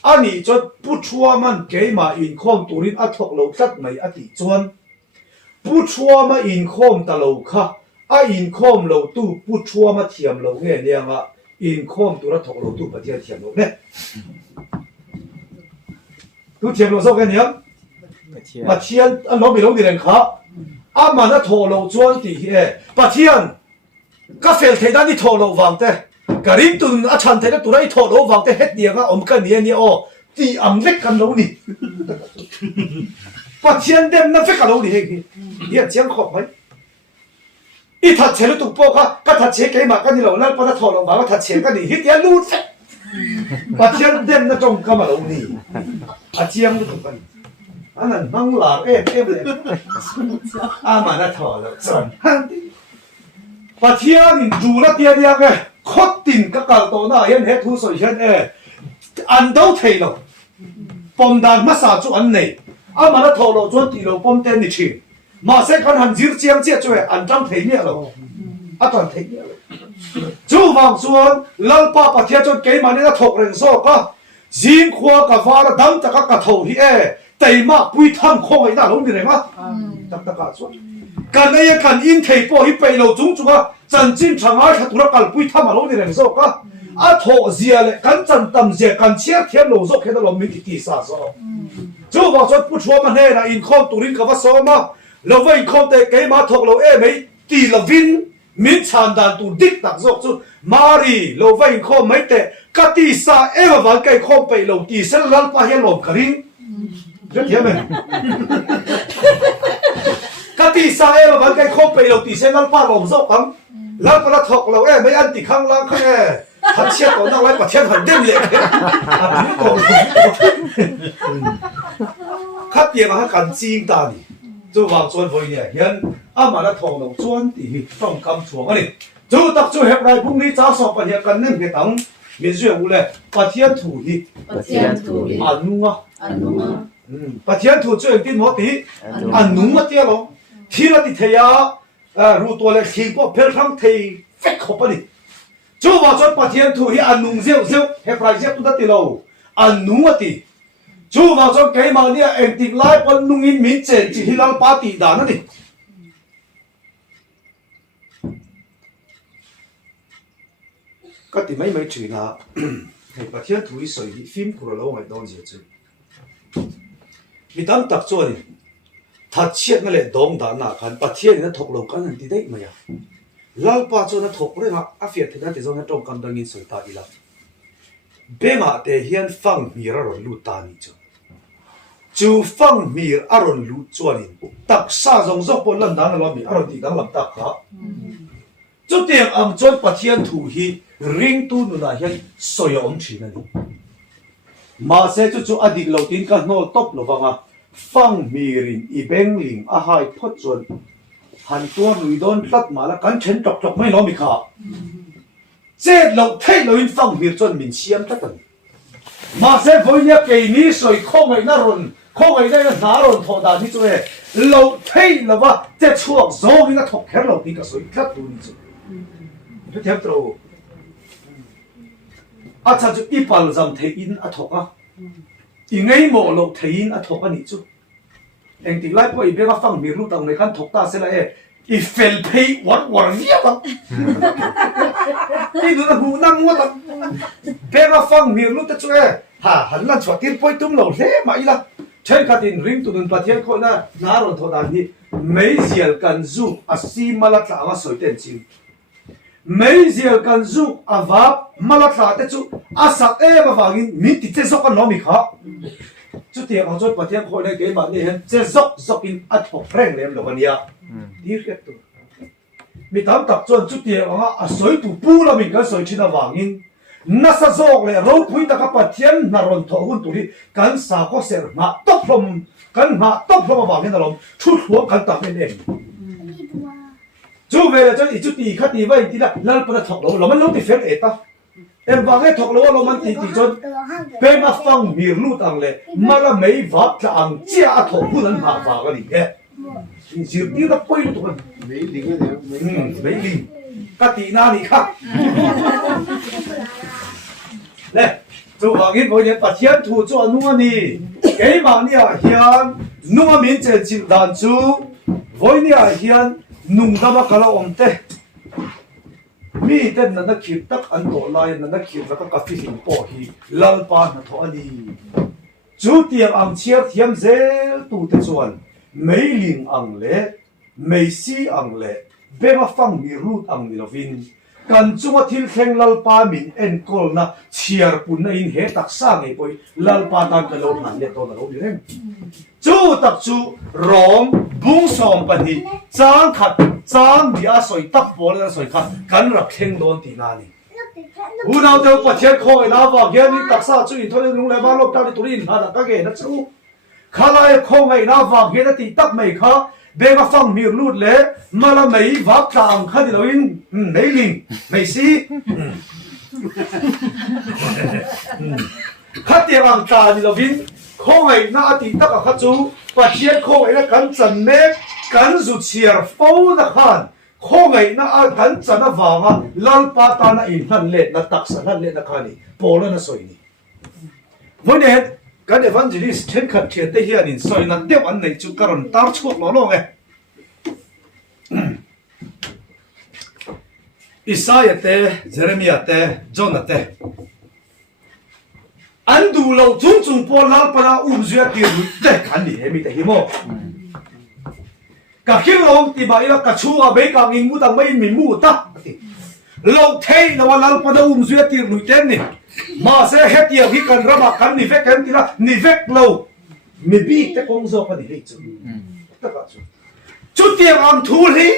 啊你这不错嘛给嘛 in 靠多林啊头老咳没啊地砖，不错嘛 in 靠得老卡，啊 in 靠老都不错嘛甜老嘅呢啊 in 靠多啦头老都不甜甜老呢。都甜路收嘅樣，白天啊攞未攞啲人卡，啱晚啊陀路轉地嘅，白天個肥睇單啲陀路橫的，個人頓啊趁睇得到啲陀路橫的hết嘢啊，我唔跟你呢哦，啲暗力咁老你，白天點那飛個老你嘅，你係講學咪？一塔車都讀波卡，個塔車幾萬跟你路啦，把它陀路橫個塔車跟你，一啲路飛，白天點那種咁啊老你。chiang itu kan, anak manglar mana tahu lah, nanti, patian jualan dia ke, khotin kakal tu na, yang het tu soalnya andau thei lo, pomdan masa tu aneh, mana tahu lo jual ti lo pom ten ni cing, masa kan hanjir chiang cia tu andam thei ni lo, atuan thei ni lo, tu bang jual, lalpa patian jual kei mana na thok reng so ka. riêng khoa cả vara đâm tất cả thầu hi tây mà bùi tham không ấy đã luôn đi này mà tất cả số cái này cái in thầy bỏ hi bay lâu chúng chúng chân chính chẳng ai thật là cái bùi tham mà luôn đi này số cả thọ gì lại cái chân tâm gì cái chia thiên lâu số cái đó là mình kỳ sa số chú bảo cho bút chúa mà này là in không tụi in cái vật số mà lâu vậy không thể cái mà thọ lâu mấy tỷ là vin mình chán đàn tụ đích đặc dọc chú Mari lâu vậy không mấy tệ cái tỷ sa mà vẫn cái không bay lâu tỷ sẽ lăn qua hiện lồng cái rất hiếm mình cái tỷ sa mà vẫn cái không bay lâu tỷ sẽ lăn qua lồng dọc lắm lăn qua thọc lâu mấy anh tỷ khang lang khang thật chết còn đang lấy quả chết很đêm lệ khát tiền mà cần chiên ta đi chú vào chuẩn với nhỉ hiện mà nó thòng lâu chuẩn thì trong cam chuồng này chú tập chú hẹp lại phung đi giáo sọp và hiện cần nên cái tầng miền duyên u lệ bát thiên thủ hi anh nung bát thiên thủ chuyện tin mất đi anh nung mất tiêu rồi thì là đi thấy ru tua lệ thì có phèn thăng thì phết khóc đi chú vào chuẩn bát thiên thủ hi anh nung rêu hẹp lại rêu tu đi lâu anh nung mất đi chú vào chuẩn cái mà nia em tìm lại con nung in miến chèn chỉ hi lang ba tỷ đàn nữa đi cái gì mấy chuyện là bát thiên thủ hi sợi phim của lâu ngày đó gì chứ mình đang tập cho này thật chết nó lại đông đàn nào kan bát thiên nó thuộc lâu cái này thì đấy mà ya lao ba cho nó thuộc đấy mà áp phiệt thì nó thì do nó trong cầm đang in sợi ta đi làm bé mà để hiện phăng mì ra rồi lụt ta đi chứ chú phăng mì ra rồi lụt cho nên tập sa giống dốc bốn lần đó là mì ra rồi thì đang làm tập đó chú tiền cho bát thiên thủ hi ring tu nu na hian soyom thina ni ma se chu adik lo tin ka no top lo wanga fang mirin I beng ling a hai phot chon han tua lui don tlat ma la kan chen tok tok mai lo mi kha che lo thei lo in fang mir chon min siam tatan ma se voinya ke ni soi khongai na ron khongai na ron tho da ni chu e lo thei lo wa che chuak zo ni na thok kher lo ti ka soi tlat tu ni chu tu thep tro cha chú ipal zam thấy in a thok a ngay mò lộc thấy in a thok ani chú anh tỷ lại coi bên phăng miền lúc tầng này khăn thục ta sẽ là i phèn pay quẩn nhé bằng đi nữa là hú năng quá tầng bên phăng miền lúc ta chơi hắn là chọn tiền quay tung lầu thế mà là trên cả tiền ring tụi mình phát hiện coi na rồi thôi đàn đi mấy giờ cần zoom asi mà là thằng soi tiền chim mấy giờ cần zoom vấp mà là thằng thế chú sắc mà vàng mình thì chết sốc nó mình khó chú tiền ông cho phát hiện coi này cái bạn này chết sốc in thọc rèn lên rồi nha đi cái tụ mình tạm tập cho chú tiền ông soi tụ pu là mình cái soi chỉ là vàng in nasa zog le ro phui ta ka pathian na ron tho hun tuli kan sa ko ser ma top from kan ma top from ba hen lom thu thuo kan ta men em chu về là cho đi chú tì khát tì vậy tí là lal pa thọc lo man lo ti fet eta em va cái thọc lo man ti cho pe ma phang mi lu tang le ma la mei va ta ang chia thọ pu nan ma va cái gì hết chỉ tí là quay lu tu mấy lính cái đấy mấy linh cái tì na đi khác nè, chú hoàng yên bây giờ phát hiện thủ cho nung ni, cái mà ni hiện nung miền trên chịu đàn chú, với ni hiện nung đâm cái là ông tê, mi tên là nó kịp tắc ăn tổ lai là nó kịp là cái phi hình bỏ hi, lal pa là thọ đi, chú tiệm ăn chia thiêm dễ tụ thế chuẩn, mấy linh ăn lệ, mấy si ăn lệ, bé mà phăng mi rút ăn mi lovin. Kan chunga thil khleng lalpa min en kol na chiar pun na in he tak sa ngai poi lalpa tan ka lo han le to na lo direm chu tak chu rom bung som pan hi chang khat chang dia soi tak bol na soi khat kan rak khleng don ti na ni u nau te pa chen khoi na wa gen ni tak sa chu in thole nung le ba lop ta ni turin ha da ka ge na chu khalai khoi na wa ge na ti tak mai kha bé mà phăng miệng lút lẽ mà là mấy vấp tạm khá thì nói mấy linh mấy xí khá tiền bằng ta thì nói không ai na thì tất cả khá chú và chiết không ai là cắn chân mẹ cắn rụt chiết phâu na khan không ai na cắn chân na vào mà lal pa ta na in hàn lệ na tắc sa hàn lệ na khani bỏ lên na soi ni vấn đề cái evangelist trên khát thiệt thế hiện in soi na tiếp anh này chú karon tar chuột nó luôn nghe Isaiah te Jeremiah te Jonah te anh đủ lâu chung chung po lal pa na duyệt tiền te khán đi em te himo cả khi lâu thì bảo là cả chú à bé cả nghìn mu tang mấy mình mu ta lâu thế là lal pa na duyệt tiền núi tên này mà sẽ hết tiền khi cần ra mà cần nivek em thì là nivek lâu mình biết cái công作cái gì chứ tất cả chút tiền ăn thu lý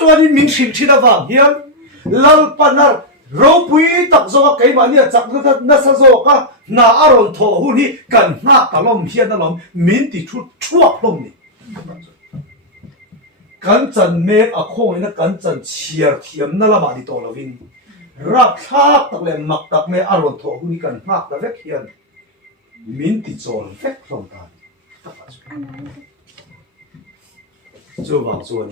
cho nên mình xin chỉ là vàng hiền lal panar rau pui tak zo cái mà nia chắc nó sa zo ka na aron tho hu ni cần na ta lom hiền na lom mình thì chút chuộc lom ni cần chân mẹ à không nó cần chân chia thiểm na là mà đi to là vin rap thác tak le mak tak me aron tho hu ni kan mak ta vek hian min ti chol vek thong ta chu wang chuan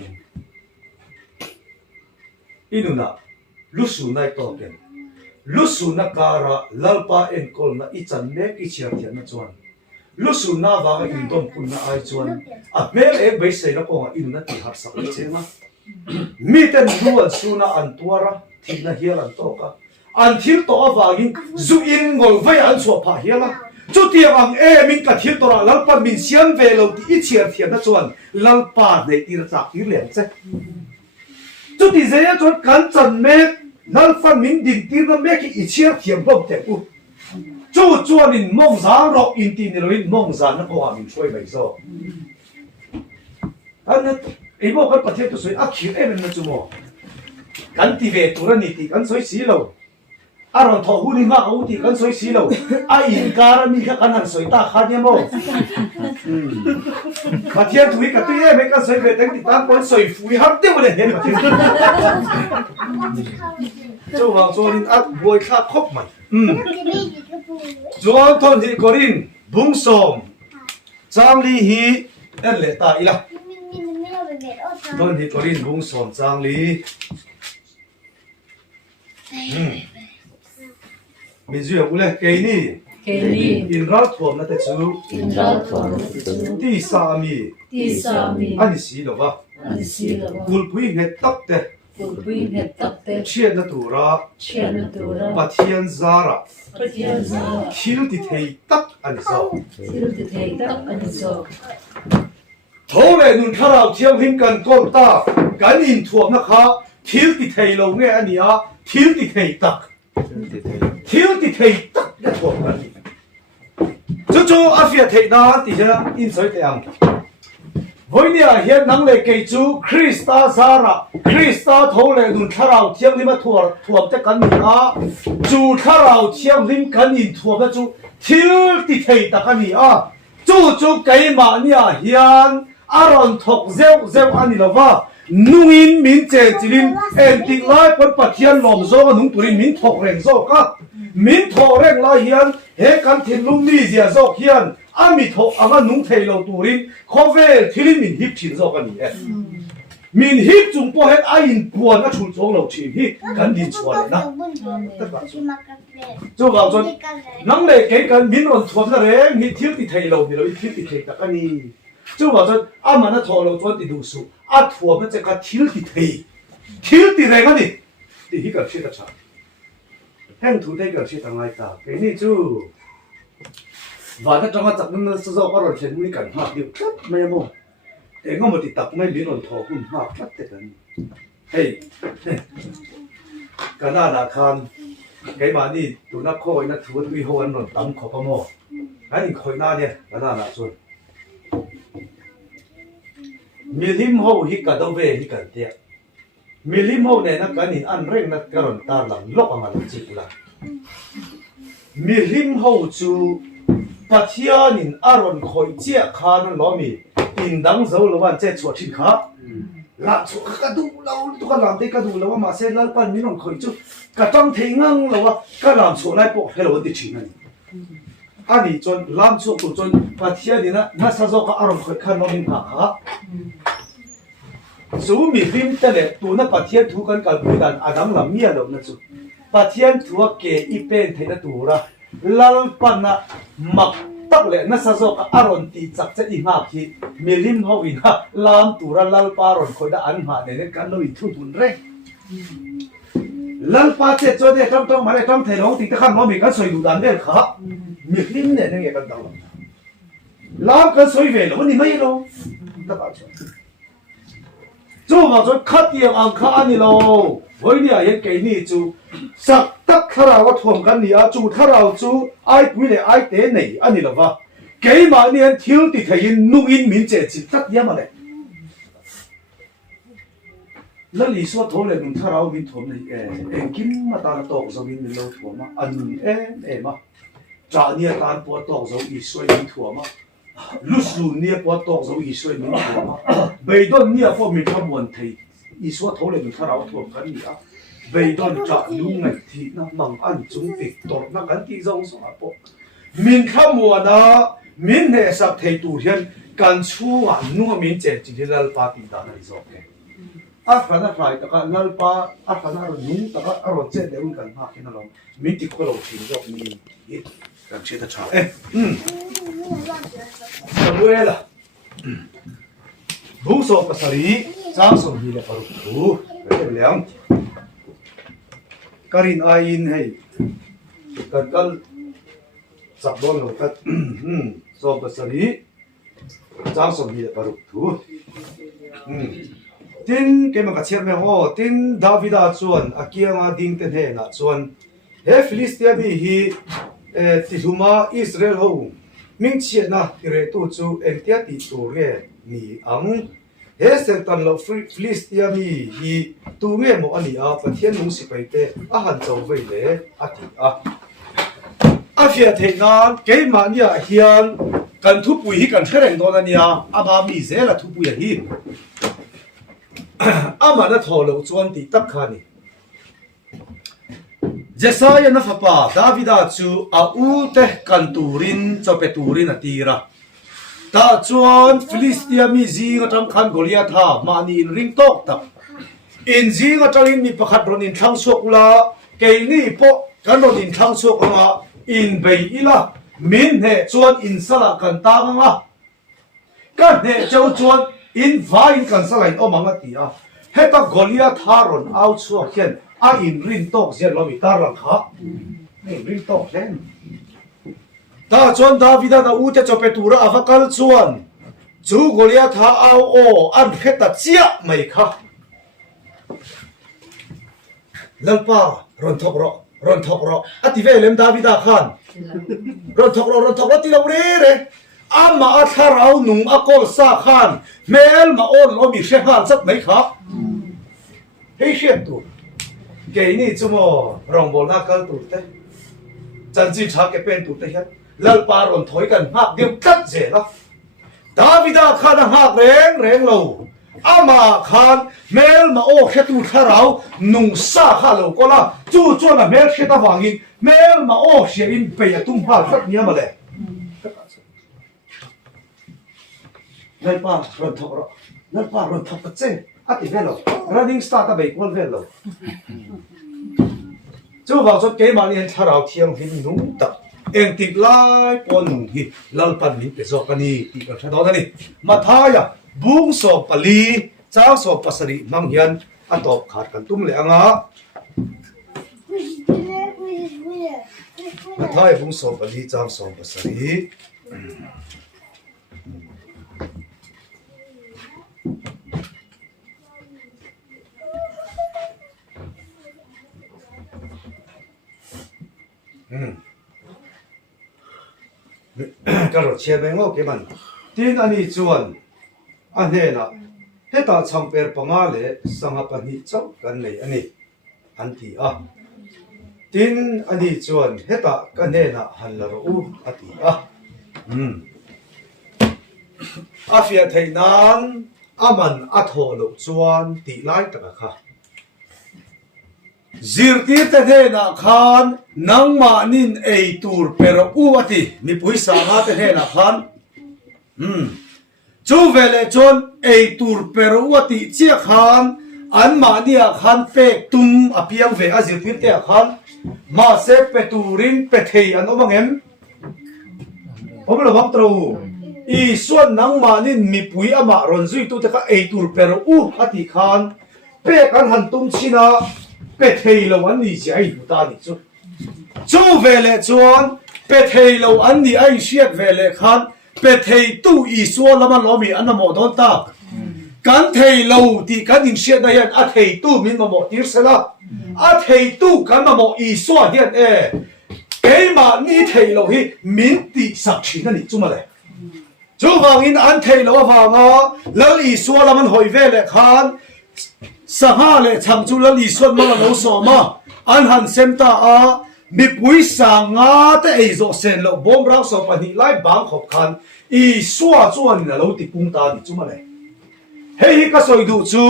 inuna lusu nai to ken lusu na kara lalpa en kol na ichan mek I chiar thian na chuan lusu na wa in dom kun na ai chuan a mel e bai sei na ko inuna ti har sak chema mi ten duan suna an tuara thil na hial an to ka an thil to awangin zu in ngol vai an so pha hiala chu tiang ang e min ka thil to ra lalpa min siam ve lo ti chiar thian na chuan lalpa nei tir chak tir lem che chu ti zeya chu kan chan me lalpa min din tir na me ki chiar thiam lo te u chu chuan in mong za ro in ti ni lo in mong za na ko min choi bai zo an e mo kan pathian tu soi a khir em na chu mo kan ti ve tu ra ni ti kan soi si lo aron tho hu ni ma ko ti kan soi si lo a in kar mi kha kan han soi ta kha ni mo pathian tu ka tu e me kan soi ve teng ti ta kon soi fui har te le hen pathian chu wang chu rin a boi kha khop mai John thon hi korin bung som chang li hi en le ta ila thon hi korin bung som chang li mình duyệt ule cái ni เคนี่ อินรักถ่วมนั่นแต่จู อินรัตถอนจู ที่สามี ที่สามี อันนี้สีหรอวะ อันสีละวะ กุลพุยเนตักเต ปุบวิเนตักเต เชียนตัวระ เชียนตัวระ ปะเทียนซาระ ปะเทียนซา คิลติเทตักอันนี้สอง สิรุติเทตักอันนี้สอง โทเลนุนข้าเราเที่ยวหิมกันก้มตากันอินถ่วมนะคะคิลติเทลงเนี่ยอันนี้อ่ะคิลติเทตักคิลติเทตักเนี่ยถ่วมกันจู่ๆอาฟิอาเทนาติเจนะอินสอยเตียงวันนี้เห็นนังเลกจู่คริสตาซาระคริสตาโทเลนุนข้าเราเที่ยวหิมถ่วมจะกันนี่อ่ะจู่ข้าเราเที่ยวหิมกันอินถ่วมนะจู่คิลติเทตักอันนี้อ่ะจู่ๆไก่มาเนี่ยเห็นอารอนทกเซลอันนี้ละว่านุ่งอินมินเจจิลินเอ็นติไลปนปัทยันลมโซก็นุ่งตุรินมินทกเร่งโซก็มินทกเร่งลายเฮียนเฮกันทินลุงนี่เสียโซเฮียนอามิทกอามันนุ่งเทโลตุรินคอเวทิลินมินฮิปชินโซกันนี่มินฮิปจุงพอเฮ็ดอายินปวนก็ชุนโซเราชิฮิกันดินชวนนะจู่ว่าจนนังเล็กเกกันมินวันทวมนะเร่งฮิทิลติเทโลนี่เราฮิทิลติเทตะกันนี่จู่ว่าจนอามันน่ะทอเราจวนติดูสูอาทัวมันจะกัดทิลติเททิลติเร่งกันนี่ติฮิกับเชื่อชาแห่งทุเทกับเชื่อทางไรตาเกนี่จู่ว่าถ้าจังหวะจับมันสะสมอารมณ์เช่นนี้กันมากเดียวครับไม่ยอมเองก็มาติดตักไม่ลิ้นอ่อนทอคุณมากครับแต่กันเฮ้ยกันน่าหนาคันไอ้มานี่ตัวนักโคยนักถือว่าตุยโหนนนตั้มขอประโมอันนี้คอยหน้าเนี่ยกันน่าหนาส่วนมิลิมโฮฮิกาโดเวฮิกันเดียมิลิมโฮเนี่ยนักการินอันเร่งนักการันตาหลังลบมันจิกละมิลิมโฮจูปัทยานินอารอนคอยเจ้าคานันล้อมีอินดังเจ้าละวันเจ้าชัวชินขาลาชัวกระดูเราตัวกันลำเตกระดูเราว่ามาเซลล์ปันมินองคอยจูกระจังเทงังเราว่าก็ลำชัวไล่ปกให้เราวันที่ชินันอันนี้จนลำชัวจนปัทยานินะนัสซอกอารอนคอยขันล้อมินขาสูมีฟิมเตเลตัวนักปัทยาทุกันกับผู้ดันอาดัมลำเมียเรานะจูปัทยาทัวเกอีเป็นเทนตัวระลำปันนะมักตักเลยนัสซอกอารอนตีจักจะอิงาที่มิลิมฮาวินะลำตัวระลำปารอนคนละอันหาเนี่ยกันเราอิทุนเร่งลำปาเจ็ดจอดเนี่ยต้องมาเลยต้องเทลงติดตะขันเรามีกันสวยดูดันเด่นขามิลิมเนี่ยเนี่ยกันตลอดลำกันสวยเวลวันนี้ไม่ลงตะบัดจู่มาจนคัดเยียงอังคารนี่เราวันนี้ยังเกนี่จู่สักตักข้าเราถ่วงกันนี่จู่ข้าเราจู่ไอ้กุยเลยไอ้เตะนี่อันนี้เราว่าเกยมาเนี่ยทิวติดให้นุ่งอินมินเจจิตักยังมาเลยแล้วลิสวะทอเลยนุ่งข้าเรามินถ่วงนี่กินมาตาโตกสวินนี่เราถ่วงมาอันนี้มาจ่าเนี่ยตาปวดโตกสวินสวยมินถ่วงมาลุสลุนเนี่ยปวดโตกสวินสวยมินถ่วงมาเบย์ดอนเนี่ยพวกมินขบวนไทยอิสวะทอเลยนุ่งข้าเราถ่วงกันนี่เบย์ดอนจ่าลุงไงที่นั่งมังอันจุงติดตัวนักกันที่เราสอนปกมินขบวนนะมินเนี่ยสักเทตูเฮียนการชูอ่ะนุ่งมินเจจิที่ลลปาติดานาริโซเกอาขณะใครแต่ก็ลลปาอาขณะเรานุ่งแต่ก็อารมณ์เจเดี๋ยวกันมากแค่นั้นเรามินติโคโลชินก็มีการเชื่อชาสมุเอล่ะผู้สอบภาษาลีจ้างส่งฮีเลปารุตูเป็นเรื่องการินอายินให้กันสับดอนหลงกันสอบภาษาลีจ้างส่งฮีเลปารุตูทินเกมันกัดเชื่อมโหทินดาวิดาชวนอากิยามาดิ้งเตนเฮนะชวนเฮฟิลิสเตียบีฮีติทุมาอิสราเอลหูมิงเชียนะที่เรตูจูเอ็นเตียติตัวเรนี่อังเฮเซนตันโลฟิลิสเตียมีฮีตัวเงี้ยโมอันนี้ปะเทียนมุสิไปเตอาหันเจ้าเวเลอาทิอาเฟียเทนานเกมาเนี่ยเฮียนกันทุบปุยฮีกันเทเรงตัวนั้นเนี่ยอาบามีเซละทุบปุยฮีอามันน่ะทอลจวนติตักขานี่เจสายนะฟ้าดาวิดาจูอาอูเตกันตูรินจะเปตูรินอตีระตาจวนฟิลิสเตียมีจีก็ทำคันกอลิอาธามานีนริงตอกตักอินจีก็จะรินมีประคัดรนินทั้งสุกละเกนี่พอกันรนินทั้งสุกละ in bay ila min he chuan in sala kan ta nga kan he chau chuan in vain kan sala in omanga ti a heta Goliath haron out chuak hian a in rin tok zia lo mi tar lang kha in rin tok len ta chuan Davida na ute chopetura avakal chuan chu Goliath ha au o an heta chia mai kha lalpa ron thok ro ati ve lem Davida khan ron thok ro ti lo re ama a thar au nung a kol sa khan mel ma on lo mi she khan sat mai kha hei shet tu ke ni chumo rong bol na kal tu te chan chi tha ke pen tu te hian lalpa ron thoi kan hak dem kat je la Davida khan a hak reng lo ama khan mel ma o khetu tharau nung sa kha lo kola chu chona mel kheta wangin mel ma o she in pe tum hal khat nia male lalpa ron thok che ati velo running start a be kol velo chu wa chot ke ma ni tharau thiang hin nung ta eng tip lai pon nung hi lalpan ni pe so kani ti ka thado ni mathaya bung so pali chang so pasari mang hian atop khat kan tum le anga mathai bung so pali chang so pasari cái rồi chia bên ngô cái mình tin anh đi chuan anh thế là hết ta chăm bèr bằng á lệ sang hấp anh đi cháu cái này anh thì à tin anh đi chuan hết ta cái này là hành là rồi anh thì à phía thầy nan mình thổ lộ chuan tỷ lại tất cả zirtir te the na khan nang ma nin ei tur pero uati mi puisa ha te the na khan chu vele chon ei tur pero uati chia khan an ma nia khan pe tum apiang ve a zirtir te khan ma se pe turin pe thei an omangem omlo bang tro i suan nang ma nin mi pui ama ron zui tu te ka ei tur pero u ati khan pe kan han tum china pe thei lo an ni chi ai du ta ni chu vele chuan pe thei lo an ni ai siat vele khan pe thei tu i sual lama lo mi an mo don ta kan thei lo ti kan in siat na yan a thei tu min mo tir sela a thei tu kan mo i sual hian ke ma ni thei lo hi min ti sak chi na ni chu ma le chu wangin an thei lo awanga lo i sual lama hoi vele khan saha le chang chu lal iswan ma lo so ma an han semta a mi pui sanga te ei zo sen lo bom rau so pa ni lai bang khop khan i suwa chuan na lo ti pung ta ni chu ma le hei ka soi du chu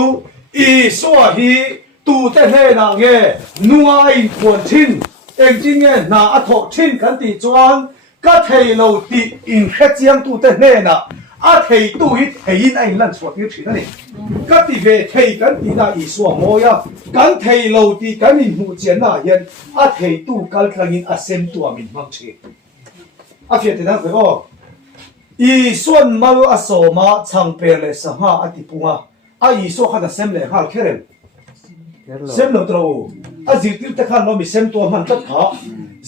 i suwa hi tu te he na nge nuwa in phon thin eng jing nge na a tho thin kan ti chuan ka thei lo ti in khe chiang tu te he na a thei tu hi thein ai lan suat ni thina ni ka ti ve thei kan ti na i suwa moya kan thei lo ti kan in hu chen na hian a thei tu kal thlangin a sem tu amin mang thi a fiat te na ko i suan mal a so ma chang pe le sa ha a ti punga a i so kha da sem le hal kherem sem lo tro a zirtir te khan lo mi sem tu man tat kha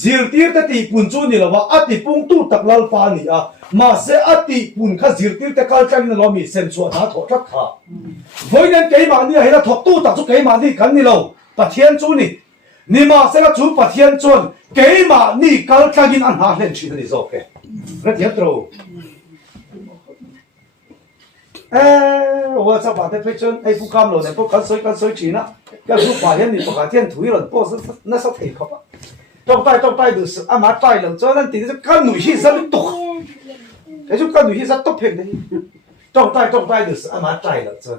zirtir te ti pun chu ni lawa a ti pung tu tak lal pa ni a ma se a ti pun kha zirtir te kal chang na lo mi sem chu na tho thak kha voinen ke ma ni he la thok tu tak chu ke ma ni kan ni lo pathian chu ni ma se la chu pathian chon ke ma ni kal changin an ha len chi ni zo ke rat ya tro我这把这配chân ai phụ cam rồi này phụ cắn soi chỉ na cái phụ bảo hiểm thì bảo thiên thủy rồi bỏ是那是挺可怕trong tay được sự ăn mát tay rồi cho nên thì cái núi hi rất tốt cái chút cái núi hi rất tốt hết đấy trong tay được sự ăn mát tay rồi cho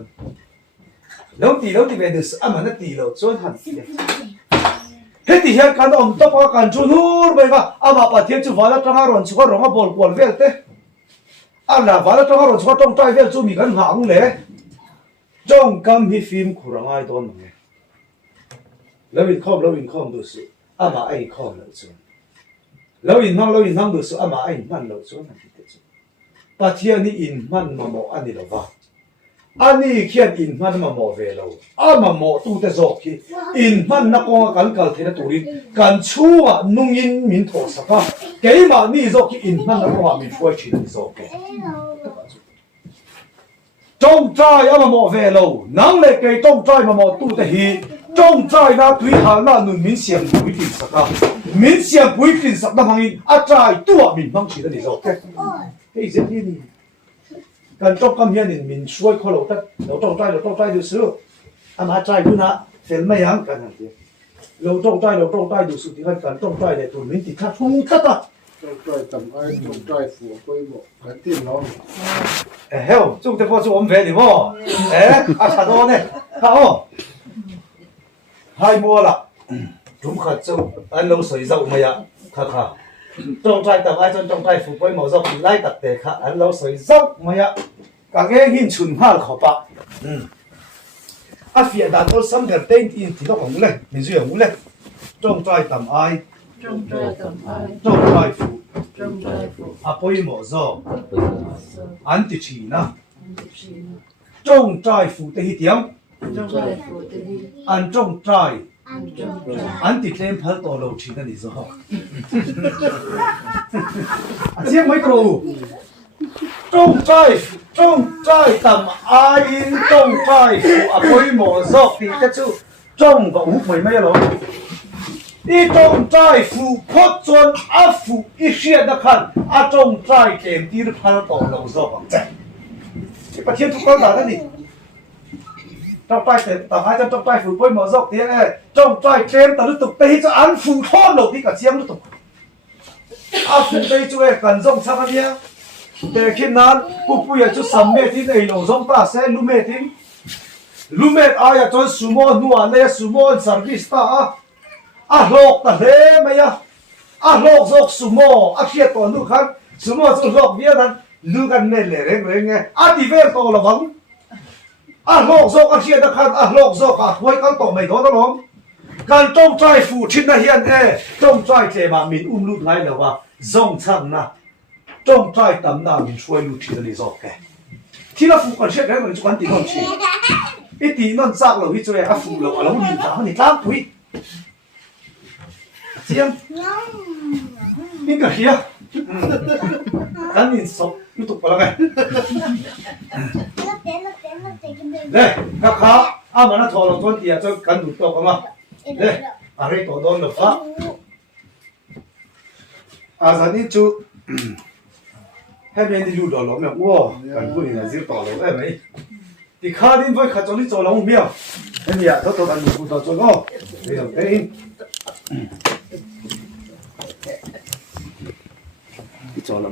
lâu thì về được sự ăn mát nó tỷ rồi cho hẳn hết thì hiện cái ông top cái căn chu nur bây giờ mà bảo thiên chu vào trong hàng rồi chu có rong cái bol bol về thế là vào trong hàng rồi trong tay về chu mi cái hàng lẽ trong cam hi phim kurang ai don nge lâu in com được sự mà ai com nữa chứ แล้วอินนั่งดูสุอามาอินมันเราส่วนนั้นที่เด็ดปัจจัยนี้อินมันมาโมอันนี้เราว่าอันนี้เขียนอินมันมาโมเวลอามาโมตู้เตจอกที่อินมันนักว่ากันเทนตุรินกันชัวนุ่งอินมินโทสักเกี่ยมานี่จอกที่อินมันนักว่ามินช่วยชีวิตจอกจงใจอามาโมเวลนั่งเล็กจงใจมาโมตู้เตหีจงใจนะตุยหาหน้าหนุนมินเสียงบุยกินสักมินเสียงบุยกินสักน้ำมันอินอาจารย์ตัวมินบังชีวิตจอกเฮ้ยเจ้าที่นี่กันจงกำเฮียนินมินช่วยคนเราแต่เราจงใจดูสิอามาใจดูนะเห็นไม่ยังกันนั่นเองเราจงใจดูสุดที่กันจงใจเลยตัวมินติดข้าทุ่งตัด ต้องจ่อยต่ำไอ้ต้องจ่อยฝัวไปหมดกันที่น้อง เฮ้ยจงจะพอจะอมเวดิบ่อาชาโดเนี่ยข้าวให้มัวละจุ่มขัดจงอันเราใส่เจ้าไม่ยะข้าจงใจแต่ไอ้จงใจฝึกไปหมอจะไล่ตัดเตะข้าอันเราใส่เจ้าไม่ยะกางเกงหินชุนผ้าขอบปะอาเฟียดันตัวซ้ำเดิมเต็งอินที่ต้องของเลยมีเรื่องเลยจงใจแต่ไอ้ จงใจต่ำไอ จงใจฝึก จงใจฝึก อาไปหมอจะ ปุยมาส อันติชีนะ อันดิชีน จงใจฝึกแต่หิเดียม จงใจฝึกที่ อันจงใจ จงใจ อันติเต็มพัลตัวเราชีนั่นนี่จ้ะเสียงไม่ครูจงใจทำอายินจงใจฟูอภัยหมอซอกที่จะชูจงก็หุบไม่หรอกอีจงใจฟูพดจนอาฟูอีเชียนักขันอาจงใจเกมที่พัลตัวเราซอกจ้ะที่ประเทศทุกคนด่ากันนี่จงใจเต็มแต่หายจะจงใจฟูพดหมอซอกที่จงใจเกมแต่รู้ตุกตีจะอันฟูทอดหลบที่กับเสียงรู้ตุกอาฟูตีช่วยกันจงชักเนี้ยแต่คิดนั้นผู้อยากจะสัมเมติในหลงจงตาเส้นลุเมติลุเมตอายจนสุโมนัวเลยสุโมนสร์วิสตาโลกตะเลไหมยะโลกจกสุโมเชียตัวนู้ขันสุโมจกโลกเวียนั้นลูกันเนลเร่งไงดิเวร์ตัวละวังโลกจกเชียนักขันโลกจกถวยกันต่อไม่โดนตลอดการจงใจฟูชินนะเฮียนจงใจเจมามินลุดไหลแล้วว่าจงชังนะจงใจตำนานช่วยลูกที่จะได้จบแกที่เราฟูกันเช็ดแล้วมันจะกันตีนนชีอีตีนนซักเราที่ช่วยฟูเราเราหนีตามนี่ตามถุยเสียงนี่ก็เฮียกันนี่ศพยูทูบไปแล้วไงเนี่ยข้ามันน่าทอเราต้นเดียจะกันดูตัวกันมาเนี่ยอะไรตัวโดนหรือเปล่าสันนี้จูให้เป็นที่รู้ดอลล์เนี่ยว้ากันพูดนี่นะซื้อต่อเลยไหมที่ข้าดินไว้ข้าจนนี่做了没有哎呀都กันดูต่อ做ก็没有哎做了